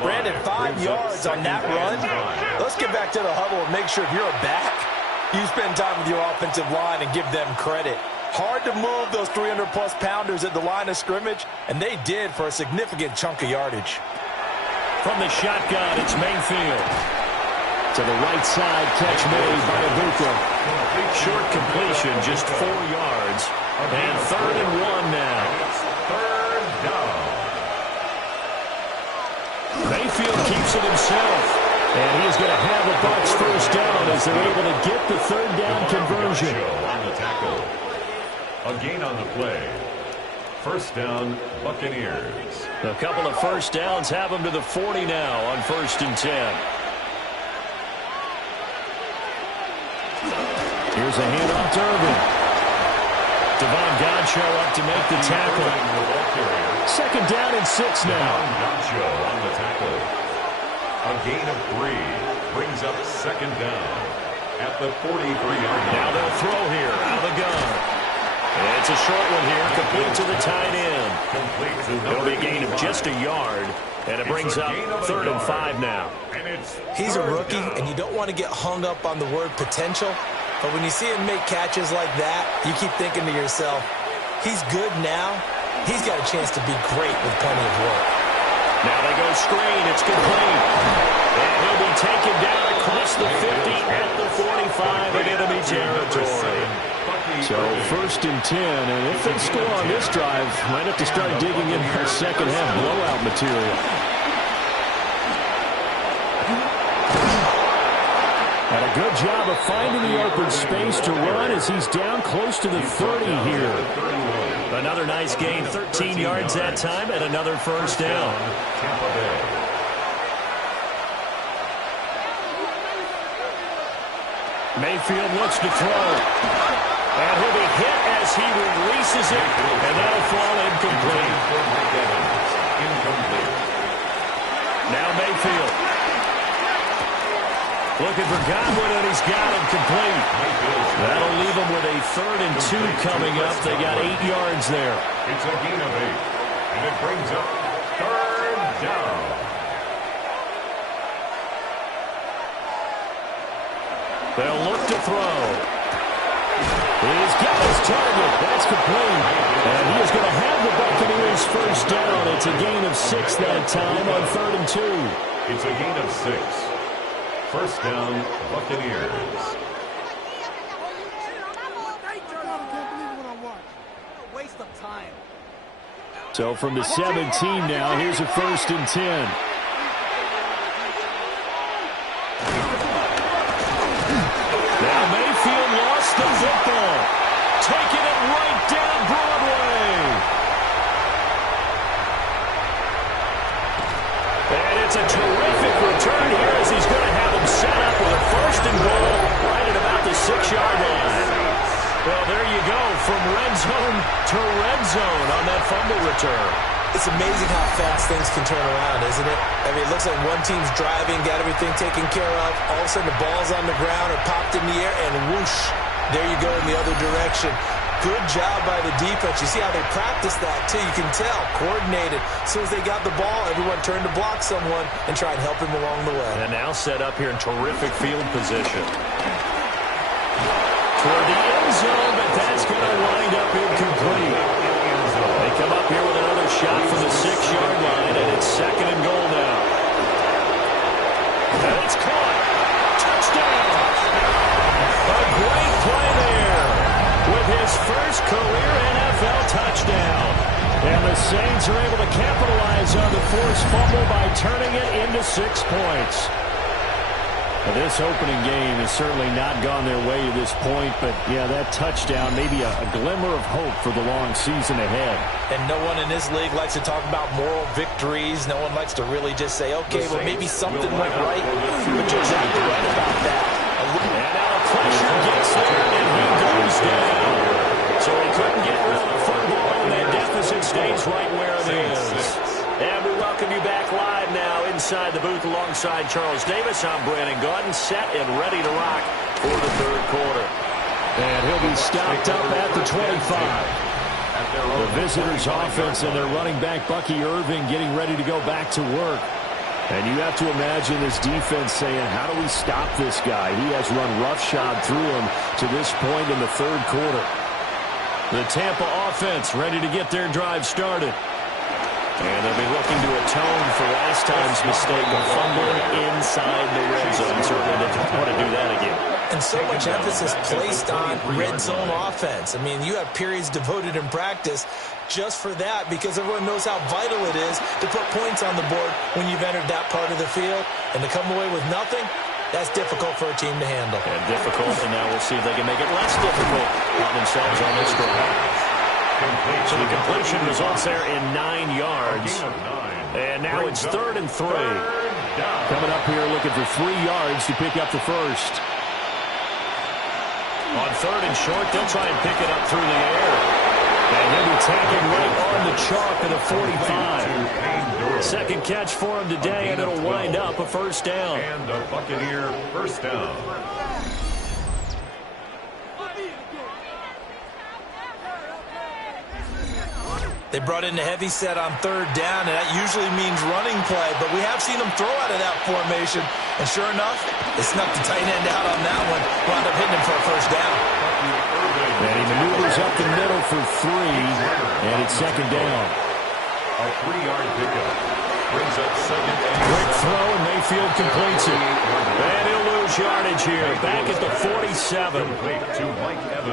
Brandon, 5 yards on that run. Let's get back to the huddle and make sure if you're a back, you spend time with your offensive line and give them credit. Hard to move those 300-plus pounders at the line of scrimmage, and they did for a significant chunk of yardage. From the shotgun, it's Mayfield. To the right side, catch made by Abuka. Short completion, just 4 yards. And 3rd and 1 now. 3rd down. Mayfield keeps it himself. And he's going to have a Bucs 1st down as they're able to get the 3rd down conversion. On the tackle. A gain on the play. 1st down, Buccaneers. A couple of 1st downs have them to the 40 now on 1st and 10. Here's a handoff to Irvin. Devon Godchaux up to make the tackle. 2nd down and 6 now. Godchaux on the tackle. A gain of 3 brings up 2nd down at the 43-yard line. Now they'll throw here out of the gun. And it's a short one here, complete to the tight end. It'll be a gain of just a yard, and it brings up 3rd and 5 now. He's a rookie, and you don't want to get hung up on the word potential. But when you see him make catches like that, you keep thinking to yourself, he's good now. He's got a chance to be great with plenty of work. Now they go screen. It's complete. And he'll be taken down across the 50 at the 45 in enemy territory. So 1st and 10. And if they score on this drive, might have to start digging in their second half blowout material. And a good job of finding the open space to run as he's down close to the 30 here. Another nice gain, 13 yards that time, and another first down. Tampa Bay. Mayfield looks to throw. And he'll be hit as he releases it, and that'll fall incomplete. Now Mayfield. Looking for Godwin, and he's got him complete. That'll leave him with a 3rd and 2 coming up. They got 8 yards there. It's a gain of 8, and it brings up 3rd down. They'll look to throw. He's got his target. That's complete. And he is going to have the Buccaneers first down. It's a gain of 6 that time on 3rd and 2. It's a gain of 6. First down, Buccaneers. Waste of time. So from the 17 now, here's a 1st and 10. Now Mayfield lost the football. Taking it right down Broadway. And it's a terrific return here as he's going to have him set up with a 1st and goal right at about the 6-yard line. Well, there you go, from red zone to red zone on that fumble return. It's amazing how fast things can turn around, isn't it? I mean, it looks like one team's driving, got everything taken care of. All of a sudden, the ball's on the ground or popped in the air, and whoosh, there you go in the other direction. Good job by the defense. You see how they practice that, too. You can tell, coordinated. As soon as they got the ball, everyone turned to block someone and try and help him along the way. And now set up here in terrific field position. Toward the end zone, but that's going to wind up incomplete. They come up here with another shot from the 6-yard line, and it's 2nd and goal now. And it's caught. Touchdown. A great play there with his first career NFL touchdown. And the Saints are able to capitalize on the forced fumble by turning it into 6 points. Well, this opening game has certainly not gone their way to this point, but, yeah, that touchdown, maybe a glimmer of hope for the long season ahead. And no one in this league likes to talk about moral victories. No one likes to really just say, okay, well, maybe something went right. But you're exactly right about that. And now the pressure gets there, and he goes down. So he couldn't get rid of the football, and that deficit stays right where it is. And we welcome you back live now inside the booth alongside Charles Davis. I'm Brandon Gaudin, set and ready to rock for the 3rd quarter. And he'll be stopped up at the 25. The visitors' offense and their running back, Bucky Irving, getting ready to go back to work. And you have to imagine this defense saying, how do we stop this guy? He has run roughshod through him to this point in the 3rd quarter. The Tampa offense ready to get their drive started. And they'll be looking to atone for last time's mistake of fumbling inside the red zone. Certainly didn't want to do that again. And so much emphasis placed on red zone offense. I mean, you have periods devoted in practice just for that because everyone knows how vital it is to put points on the board when you've entered that part of the field. And to come away with nothing, that's difficult for a team to handle. And difficult, and now we'll see if they can make it less difficult on themselves on this drive. So the completion results there in 9 yards. And now it's 3rd and 3. Coming up here looking for 3 yards to pick up the first. On 3rd and short, they'll try and pick it up through the air. And he'll be tackled right on the chalk at a 45. Second catch for him today, and it'll wind up a first down. And a Buccaneer first down. They brought in the heavy set on 3rd down, and that usually means running play, but we have seen them throw out of that formation. And sure enough, they snuck the tight end out on that one, wound up hitting him for a first down. And he maneuvers up the middle for 3, and it's 2nd down. A 3-yard pickup brings up 2nd and quick throw, and Mayfield completes it. And he'll lose yardage here, back at the 47.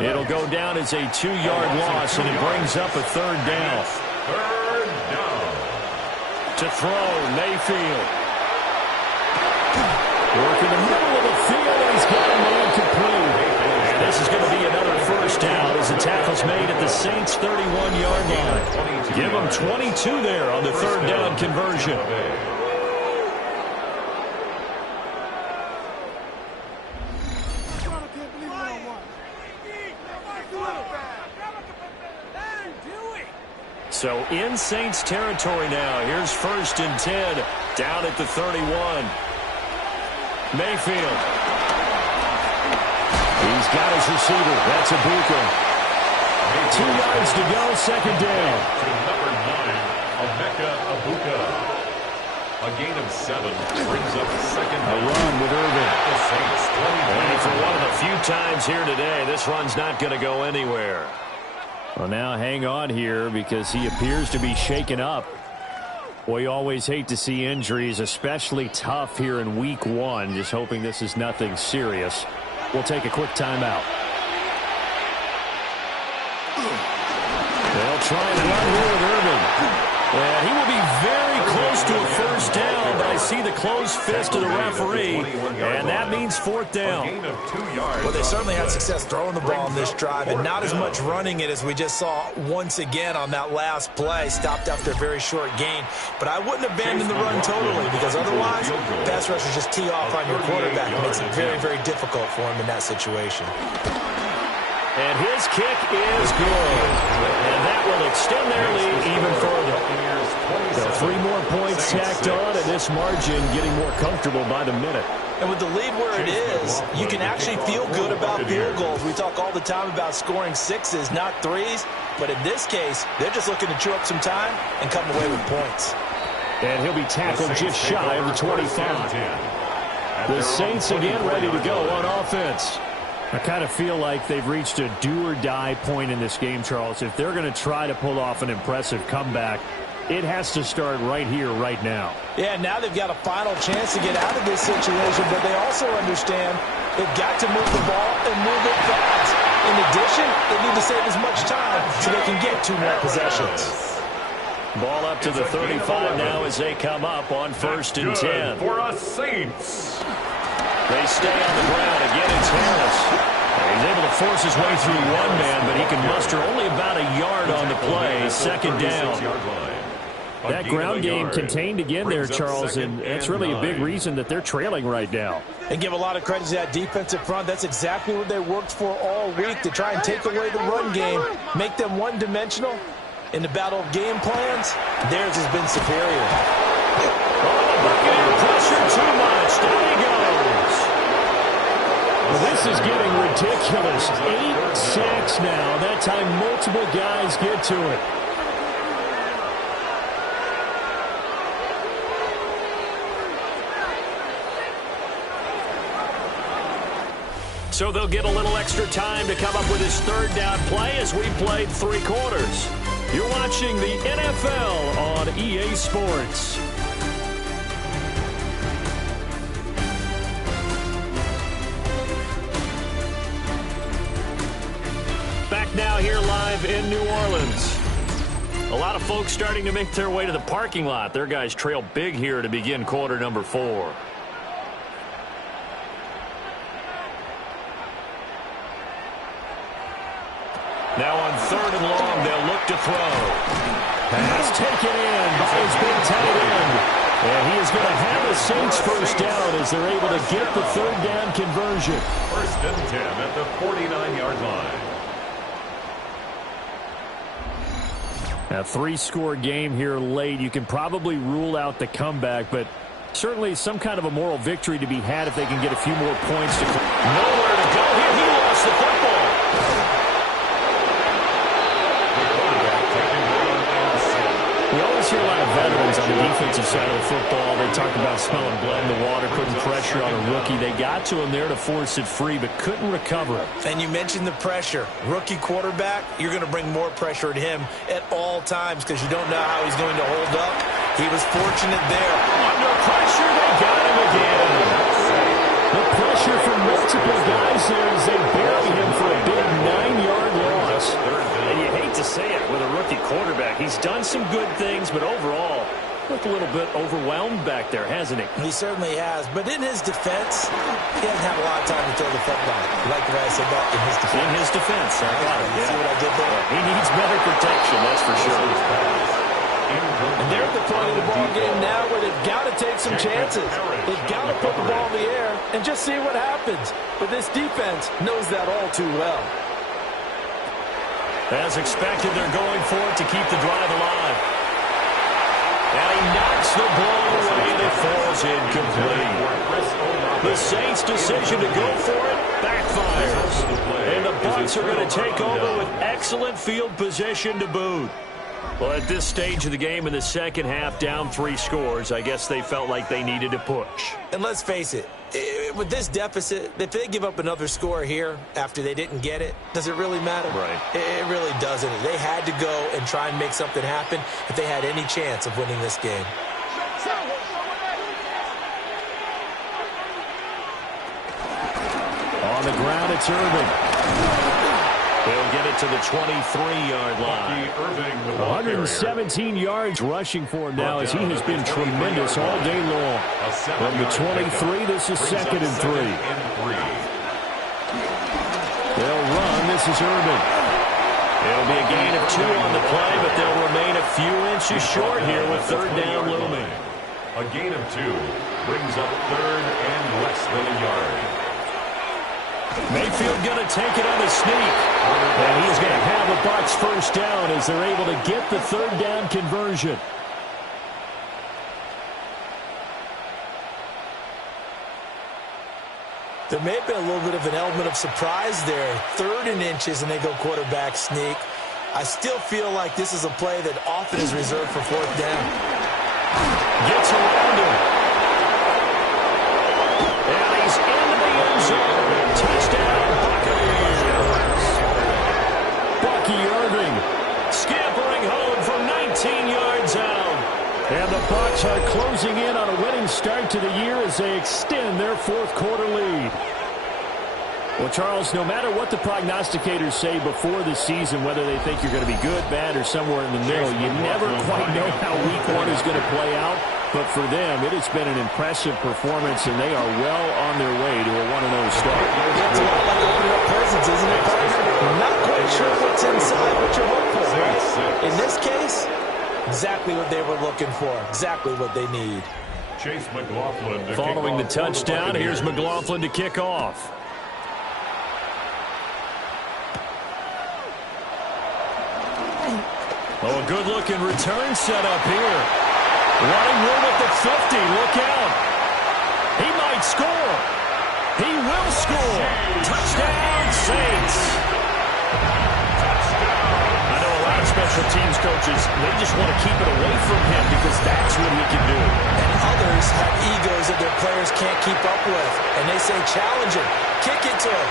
It'll go down as a 2-yard loss, and it brings up a 3rd down. 3rd down. To throw, Mayfield. Working the middle of the field, and he's got tackle's made at the Saints' 31-yard line. Give them 22 there on the third down conversion. So in Saints territory now. Here's 1st and 10 down at the 31. Mayfield. He's got his receiver. That's Ibuka. 2 yards to go, second down. To number 9, Emeka Ibuka. A gain of 7 brings up second down. A run with Irvin. The Saints 20. And for one of the few times here today, this run's not going to go anywhere. Well, now hang on here because he appears to be shaken up. Well, you always hate to see injuries, especially tough here in week 1. Just hoping this is nothing serious. We'll take a quick timeout. They'll try and run here with Irvin. And he will be very close to a first down, but I see the closed fist of the referee, and that means 4th down. Well, they certainly had success throwing the ball on this drive, and not as much running it as we just saw once again on that last play. Stopped after a very short gain. But I wouldn't abandon the run totally, because otherwise, pass rushers just tee off on your quarterback. It makes it very, very difficult for him in that situation. And his kick is good. And that will extend their lead even further. So 3 more points tacked on, and this margin getting more comfortable by the minute. And with the lead where it is, you can actually feel good about field goals. We talk all the time about scoring 6s, not 3s. But in this case, they're just looking to chew up some time and come away with points. And he'll be tackled just shy of the 25. The Saints again ready to go on offense. I kind of feel like they've reached a do-or-die point in this game, Charles. If they're going to try to pull off an impressive comeback, it has to start right here, right now. Yeah, now they've got a final chance to get out of this situation, but they also understand they've got to move the ball and move it fast. In addition, they need to save as much time so they can get 2 more possessions. Ball up to the 35 now as they come up on 1st and 10. For us Saints. They stay on the ground. Again, it's Harris. He's able to force his way through 1 man, but he can muster only about a yard on the play. 2nd down. That ground game contained again there, Charles, and that's really a big reason that they're trailing right now. And give a lot of credit to that defensive front. That's exactly what they worked for all week, to try and take away the run game, make them one-dimensional. In the battle of game plans, theirs has been superior. Buccaneer pressure too much. Down he goes. Well, this is getting ridiculous. 8 sacks now. That time multiple guys get to it. So they'll get a little extra time to come up with his 3rd down play as we played 3 quarters. You're watching the NFL on EA Sports. Back now here live in New Orleans. A lot of folks starting to make their way to the parking lot. Their guys trail big here to begin quarter number 4. Now on 3rd and long, they'll look to throw. Pass taken in by his big tight end. And he is going to have a Saints first down as they're able to get the 3rd down conversion. 1st and 10 at the 49-yard line. A 3-score game here late. You can probably rule out the comeback, but certainly some kind of a moral victory to be had if they can get a few more points. Nowhere to go here. He lost the football. We always hear a lot of veterans on the defensive side of the football. They talk about smelling blood in the water, putting pressure on a rookie. They got to him there to force it free, but couldn't recover it. And you mentioned the pressure. Rookie quarterback, you're going to bring more pressure at him at all times because you don't know how he's going to hold up. He was fortunate there. Under pressure, they got him again. The pressure from multiple guys there as they bury him for a big 9-yard loss. And you hate to say it with a rookie quarterback. He's done some good things, but overall, looked a little bit overwhelmed back there, hasn't he? He certainly has. But in his defense, he doesn't have a lot of time to throw the football. You like the way I said that? In his defense. In his defense. I got it. You see what I did there? He needs better protection, that's for sure. And they're at the point of the ball game now where they've got to take some chances. They've got to put the ball in the air and just see what happens. But this defense knows that all too well. As expected, they're going for it to keep the drive alive. And he knocks the ball away and it falls incomplete. The Saints' decision to go for it backfires. And the Bucs are going to take over with excellent field position to boot. Well, at this stage of the game in the second half, down 3 scores, I guess they felt like they needed to push. And let's face it, with this deficit, if they give up another score here after they didn't get it, does it really matter? Right. It really doesn't. They had to go and try and make something happen if they had any chance of winning this game. On the ground, it's Irving. They'll get it to the 23-yard line. 117 yards rushing for him now as he has been tremendous all day long. From the 23, this is 2nd and 3. They'll run. This is Irving. It'll be a gain of 2 on the play, but they'll remain a few inches short here with 3rd down looming. A gain of 2 brings up 3rd and less than a yard. Mayfield going to take it on a sneak. And he's going to have a Bucs first down as they're able to get the 3rd down conversion. There may have been a little bit of an element of surprise there. 3rd and inches, and they go quarterback sneak. I still feel like this is a play that often is reserved for 4th down. Gets around him. And he's into the end zone. Touchdown, Buccaneers. Bucky Irving Scampering home from 19 yards out. and the Bucs are closing in on a winning start to the year as they extend their 4th quarter lead. Well, Charles, no matter what the prognosticators say before the season, whether they think you're going to be good, bad, or somewhere in the middle, you never quite know how week 1 is going to play out. But for them, it has been an impressive performance, and they are well on their way to a 1-0 start. It's a lot like opening up presents, isn't it, partner? You're not quite sure what's inside, what you're hoping for, right? In this case, exactly what they were looking for, exactly what they need. Chase McLaughlin to Following the kick off touchdown, here's McLaughlin to kick off. Oh, a good-looking return set up here. Running room at the 50. Look out. He might score. He will score. Touchdown, Saints. I know a lot of special teams coaches, they just want to keep it away from him because that's what he can do. And others have egos that their players can't keep up with. And they say, challenge him. Kick it to him.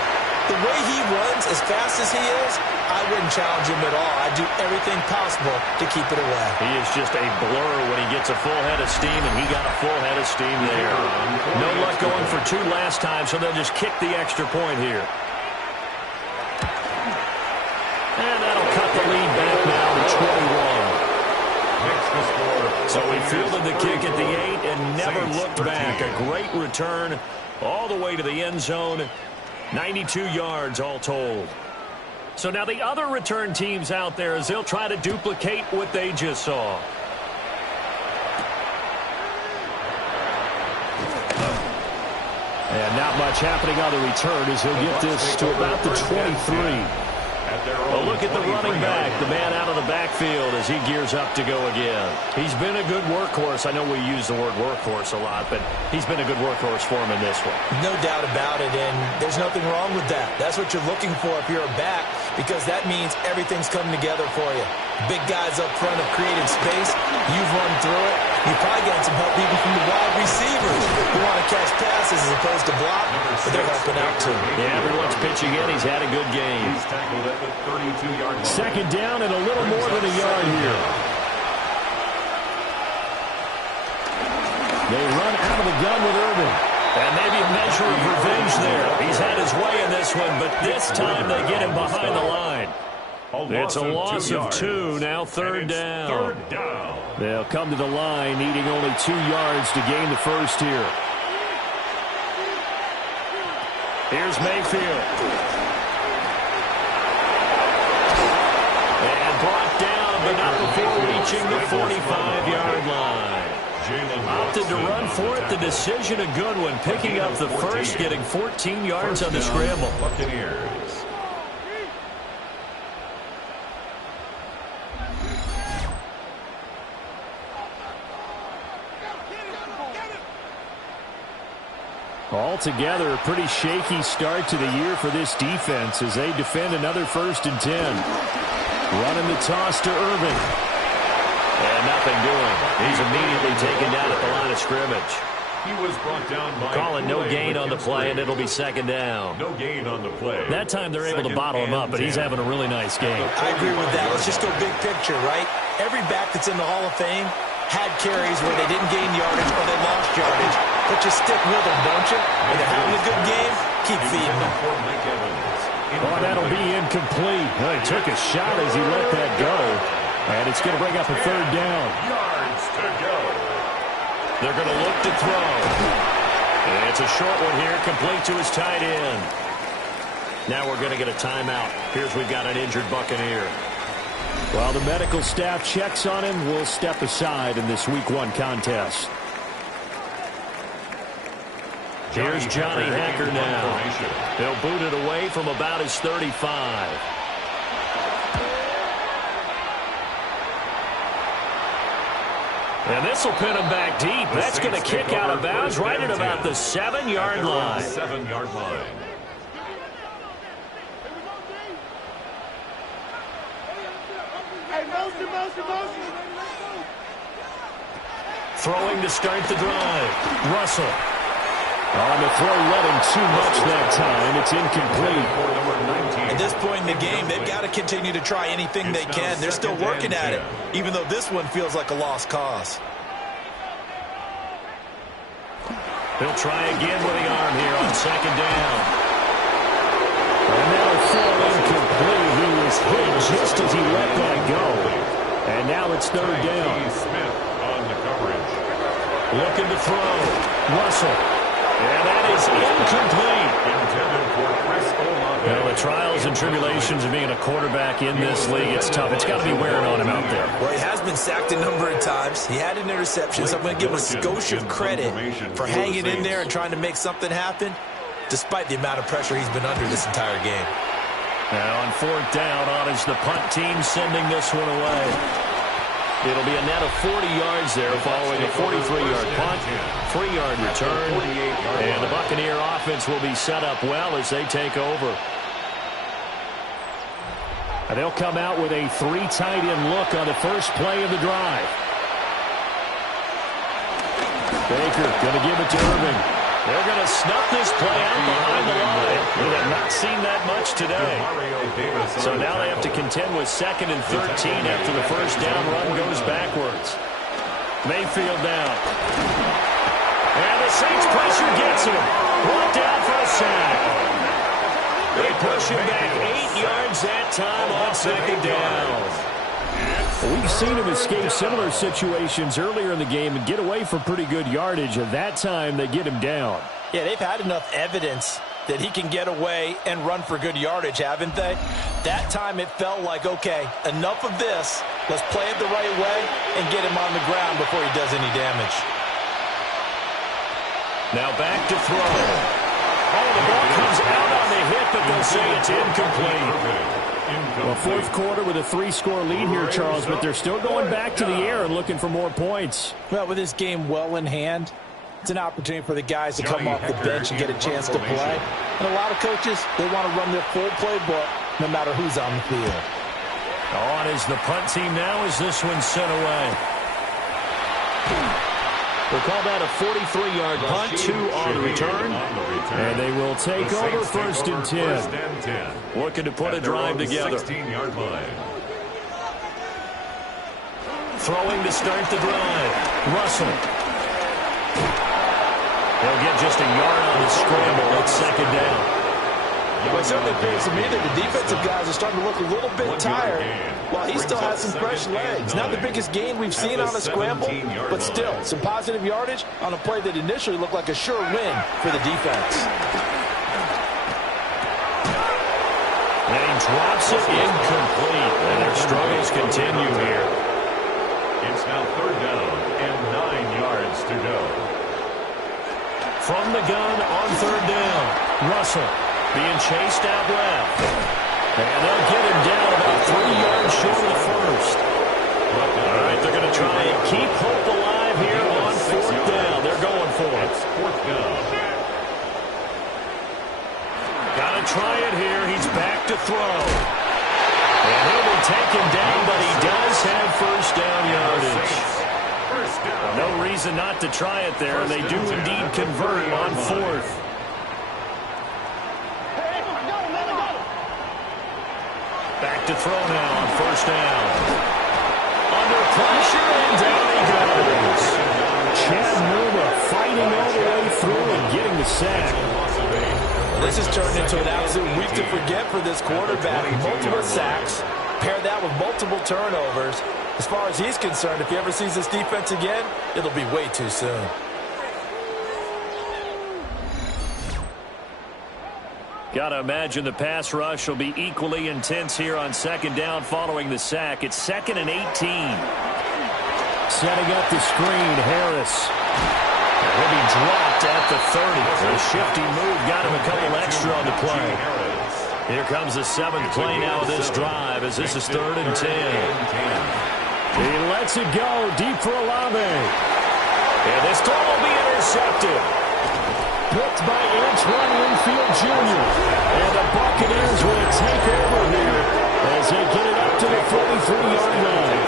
The way he runs, as fast as he is, I wouldn't challenge him at all. I'd do everything possible to keep it away. He is just a blur when he gets a full head of steam, and he got a full head of steam there. No luck going for 2 last time, so they'll just kick the extra point here. And that'll cut the lead back now to 21. So he fielded the kick at the 8 and never looked back. A great return all the way to the end zone. 92 yards all told. So now the other return teams out there as they'll try to duplicate what they just saw. And not much happening on the return as he'll get this to about the 23. Well, look at the running back, the man out of the backfield as he gears up to go again. He's been a good workhorse. I know we use the word workhorse a lot, but he's been a good workhorse for him in this one. No doubt about it, and there's nothing wrong with that. That's what you're looking for if you're a back, because that means everything's coming together for you. Big guys up front have created space. You've run through it. You've probably got some help even from the wide receivers who want to catch passes as opposed to block, but they're helping out too. Yeah, everyone's pitching in. He's had a good game. He's tackled at the 32-yard line. 2nd down and a little more than a yard here. They run out of the gun with Irving. And maybe a measure of revenge there. He's had his way in this one, but this time they get him behind the line. It's a loss of 2, now third down. They'll come to the line needing only 2 yards to gain the first here. Here's Mayfield. And brought down, but not before reaching the 45-yard line. Opted to run for it. The decision a good one. Picking up the first, getting 14 yards on the scramble. Buccaneers. Altogether, a pretty shaky start to the year for this defense as they defend another 1st and 10. Running the toss to Irvin. And nothing doing. He's immediately taken down at the line of scrimmage. He was brought down by Calling no gain on the play, and it'll be 2nd down. No gain on the play. That time they're able to bottle him up, but he's having a really nice game. I agree with that. Let's just go big picture, right? Every back that's in the Hall of Fame had carries where they didn't gain yardage or they lost yardage. But you stick with them, don't you? When they're having a good game, keep feeding them. Oh, that'll be incomplete. Well, he took a shot as he let that go. And it's going to bring up a 3rd down. Yards to go. They're going to look to throw. And it's a short one here, complete to his tight end. Now we're going to get a timeout. Here's we've got an injured Buccaneer. While the medical staff checks on him, we'll step aside in this Week 1 contest. Here's Johnny Hacker now. He'll boot it away from about his 35. And this will pin him back deep. That's going to kick out of bounds right at about the 7-yard line. 7-yard line. Throwing to start the drive. Russell. On the throw, letting too much that time. It's incomplete. At this point in the game, they've got to continue to try anything they can. They're still working at it, even though this one feels like a lost cause. He'll try again with the arm here on 2nd down. And that'll throw incomplete. He was hit just as he let that go. And now it's 3rd down. Smith on the coverage. Looking to throw. Russell. And that is incomplete. Intended for Chris Olave. Well, the trials and tribulations of being a quarterback in this league, it's tough. It's got to be wearing on him out there. Well, he has been sacked a number of times. He had an interception, so I'm going to give him a skosh of credit for hanging in there and trying to make something happen, despite the amount of pressure he's been under this entire game. Now on 4th down, on is the punt team sending this one away. It'll be a net of 40 yards there following a 43-yard punt, 3-yard return, and the Buccaneer offense will be set up well as they take over. And they'll come out with a 3-tight-end look on the first play of the drive. Baker going to give it to Irving. They're going to snuff this play out behind the line. We have not seen that much today. So now they have to contend with 2nd and 13 after the first down run goes backwards. Mayfield down. And the Saints pressure gets him. Brought down for a sack. They push him back 8 yards that time on 2nd down. We've seen him escape similar situations earlier in the game and get away for pretty good yardage. At that time, they get him down. Yeah, they've had enough evidence that he can get away and run for good yardage, haven't they? That time it felt like, okay, enough of this. Let's play it the right way and get him on the ground before he does any damage. Now back to throw. Oh, the ball comes out on the hit, but they'll say it's incomplete. Well, 4th quarter with a 3-score lead here, Charles, but they're still going back to the air and looking for more points. Well, with this game well in hand, it's an opportunity for the guys to come off the bench and get a chance to play. And a lot of coaches, they want to run their full playbook no matter who's on the field. On is the punt team now as this one's sent away. We'll call that a 43-yard punt, 2 on the return. And they will take over 1st and 10. Looking to put a drive together. 16-yard line. Throwing to start the drive. Russell. He'll get just a yard on the scramble. It's 2nd down. Well, it certainly appears to me that the defensive guys are starting to look a little bit tired, while he still has some fresh legs. Not the biggest gain we've seen on a scramble, but still, some positive yardage on a play that initially looked like a sure win for the defense. And he drops it incomplete, and their struggles continue here. It's now 3rd down and 9 yards to go. From the gun on 3rd down, Russell being chased out left. And they'll get him down about 3 yards short of the first. All right, they're going to try and keep hope alive here on 4th down. They're going for it. 4th down. Got to try it here. He's back to throw. And he'll be taken down, but he does have 1st down yardage. No reason not to try it there. They do indeed convert on 4th. Back to throw now on 1st down. Under pressure, and down he goes. Chad Numa fighting all the way through and getting the sack. This has turned into an absolute week to forget for this quarterback. Multiple sacks, pair that with multiple turnovers. As far as he's concerned, if he ever sees this defense again, it'll be way too soon. Got to imagine the pass rush will be equally intense here on 2nd down following the sack. It's 2nd and 18. Setting up the screen, Harris. He'll be dropped at the 30. A shifty move got him a couple extra on the play. Here comes the 7th play now of this drive as this is 3rd and 10. He lets it go deep for Olave. And this throw will be intercepted. Picked by Antoine Winfield Jr. And the Buccaneers will take over here as they get it up to the 43-yard line.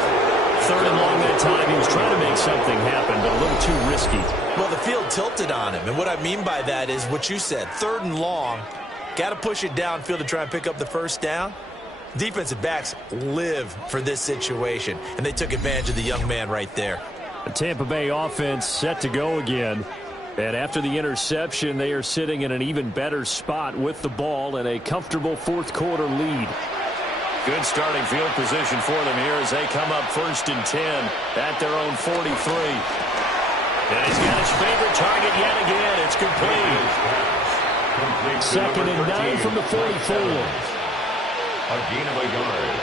3rd and long that time. He was trying to make something happen, but a little too risky. Well, the field tilted on him, and what I mean by that is what you said, 3rd and long. Got to push it downfield to try and pick up the 1st down. Defensive backs live for this situation, and they took advantage of the young man right there. The Tampa Bay offense set to go again. And after the interception, they are sitting in an even better spot with the ball and a comfortable 4th quarter lead. Good starting field position for them here as they come up 1st and 10 at their own 43. And he's got his favorite target yet again. It's complete. 2nd and 9 from the 44. A gain of a yard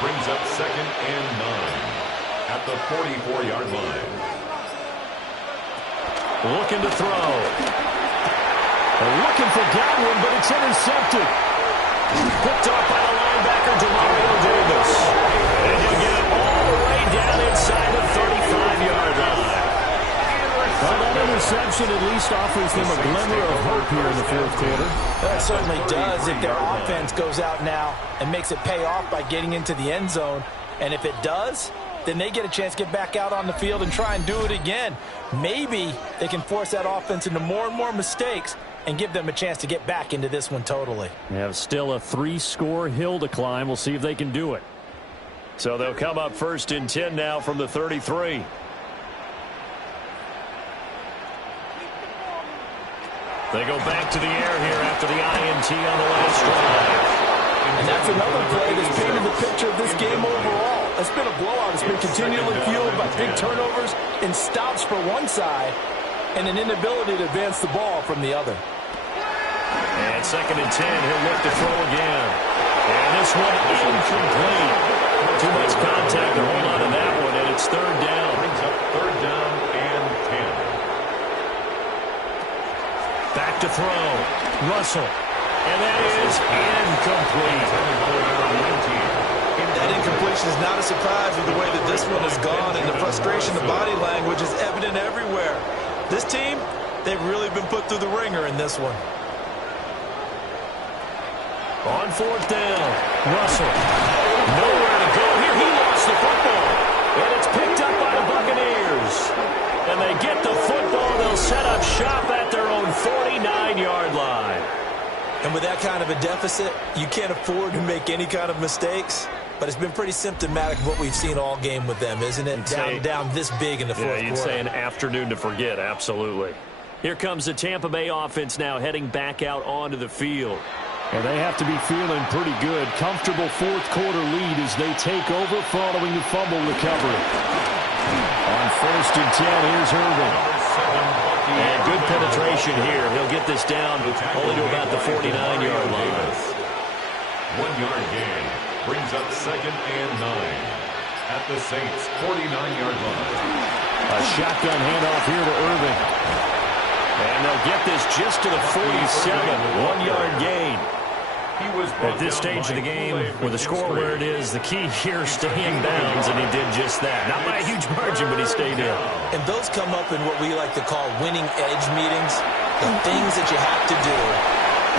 brings up 2nd and 9 at the 44-yard line. Looking to throw. Looking for Godwin, but it's intercepted. Picked off by the linebacker, Demario Davis. And he'll get it all the way down inside the 35-yard line. Well, that interception at least offers them a glimmer of hope here in the 4th quarter. That certainly does if their offense goes out now and makes it pay off by getting into the end zone. And if it does, then they get a chance to get back out on the field and try and do it again. Maybe they can force that offense into more and more mistakes and give them a chance to get back into this one totally. They have still a 3-score hill to climb. We'll see if they can do it. So they'll come up 1st and 10 now from the 33. They go back to the air here after the INT on the last drive. And that's another play that's painted the picture of this game overall. It's been a blowout. It's been continually fueled by big turnovers and stops for one side and an inability to advance the ball from the other. And 2nd and 10, he'll look to throw again. And this one incomplete. Too much contact to hold on to that one, and it's 3rd down. Brings up 3rd down and 10. Back to throw. Russell. And that is incomplete. That incompletion is not a surprise with the way that this one has gone, and the frustration, the body language is evident everywhere. This team, they've really been put through the ringer in this one. On 4th down, Russell. Nowhere to go here. He lost the football. And it's picked up by the Buccaneers. And they get the football. They'll set up shop at their own 49-yard line. And with that kind of a deficit, you can't afford to make any kind of mistakes. But it's been pretty symptomatic of what we've seen all game with them, isn't it? Down this big in the 4th quarter. Yeah, you'd say an afternoon to forget, absolutely. Here comes the Tampa Bay offense now heading back out onto the field. And they have to be feeling pretty good. Comfortable fourth quarter lead as they take over following the fumble recovery. On 1st and 10, here's Irvin. And good penetration here. He'll get this down only to about the 49-yard line. 1-yard gain brings up 2nd and 9 at the Saints' 49-yard line. A shotgun handoff here to Irvin. And they'll get this just to the 47. 1-yard gain. At this stage of the game, with the score where it is, the key here is stay in bounds, and he did just that. Not by a huge margin, but he stayed in. And those come up in what we like to call winning edge meetings. The things that you have to do,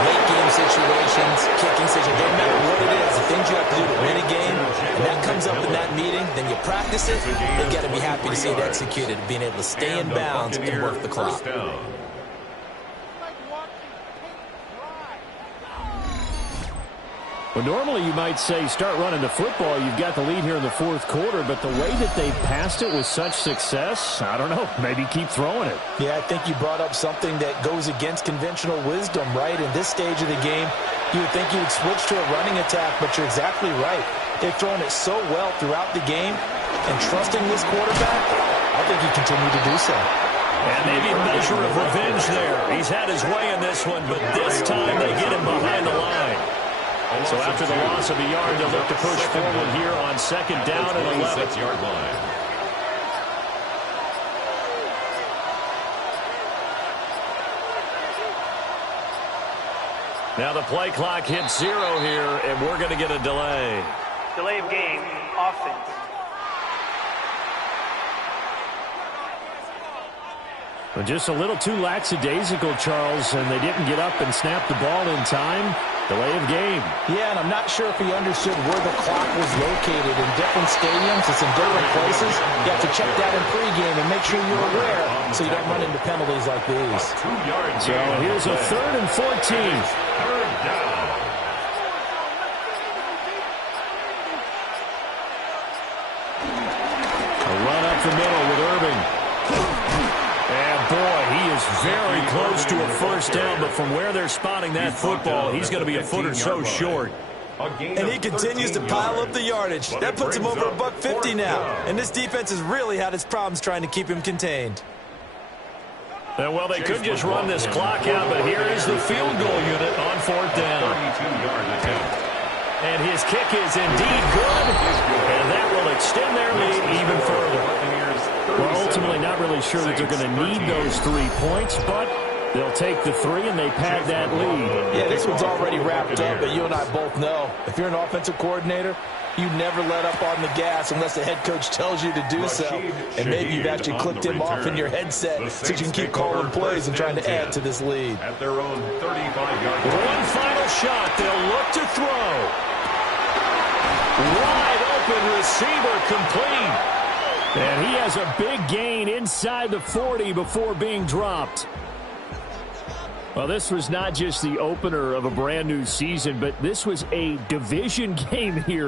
late game situations, kicking situations, no matter what it is, the things you have to do to win a game, and that comes up in that meeting, then you practice it, you got to be happy to see it executed, being able to stay in bounds and work the clock. Well, normally you might say start running the football. You've got the lead here in the fourth quarter, but the way that they've passed it with such success, I don't know, maybe keep throwing it. Yeah, I think you brought up something that goes against conventional wisdom, right? In this stage of the game, you would think you would switch to a running attack, but you're exactly right. They've thrown it so well throughout the game, and trusting this quarterback, I think he continued to do so. And maybe a measure of revenge there. He's had his way in this one, but this time they get him behind the line. So after the loss of a yard, they'll look to push forward here on 2nd down and 11. 26-yard line. Now the play clock hits 0 here, and we're going to get a delay. Delay of game, offense. Well, just a little too lackadaisical, Charles, and they didn't get up and snap the ball in time. Delay of game. Yeah, and I'm not sure if he understood where the clock was located. In different stadiums, it's in different places. You have to check that in pregame and make sure you're aware so you don't run into penalties like these. So here's a 3rd and 14. Third down. A run up the middle with Irving. And boy, he is very close to a first down, but from where they're spotting that football, he's going to be a foot or so short. And he continues to pile up the yardage. That puts him over $150 now. And this defense has really had its problems trying to keep him contained. Well, they could just run this clock out, but here is the field goal unit on 4th down. 32-yard attempt. And his kick is indeed good, and that will extend their lead even further. Well, ultimately not really sure that they're going to need those 3 points, but they'll take the 3 and they pad that lead. Yeah, this one's already wrapped up, but you and I both know if you're an offensive coordinator, you never let up on the gas unless the head coach tells you to do so. And maybe you've actually clicked him off in your headset so you can keep calling plays and trying to add to this lead. At their own 35-yard line. One final shot. They'll look to throw. Wide open receiver complete. And he has a big gain inside the 40 before being dropped. Well, this was not just the opener of a brand new season, but this was a division game here.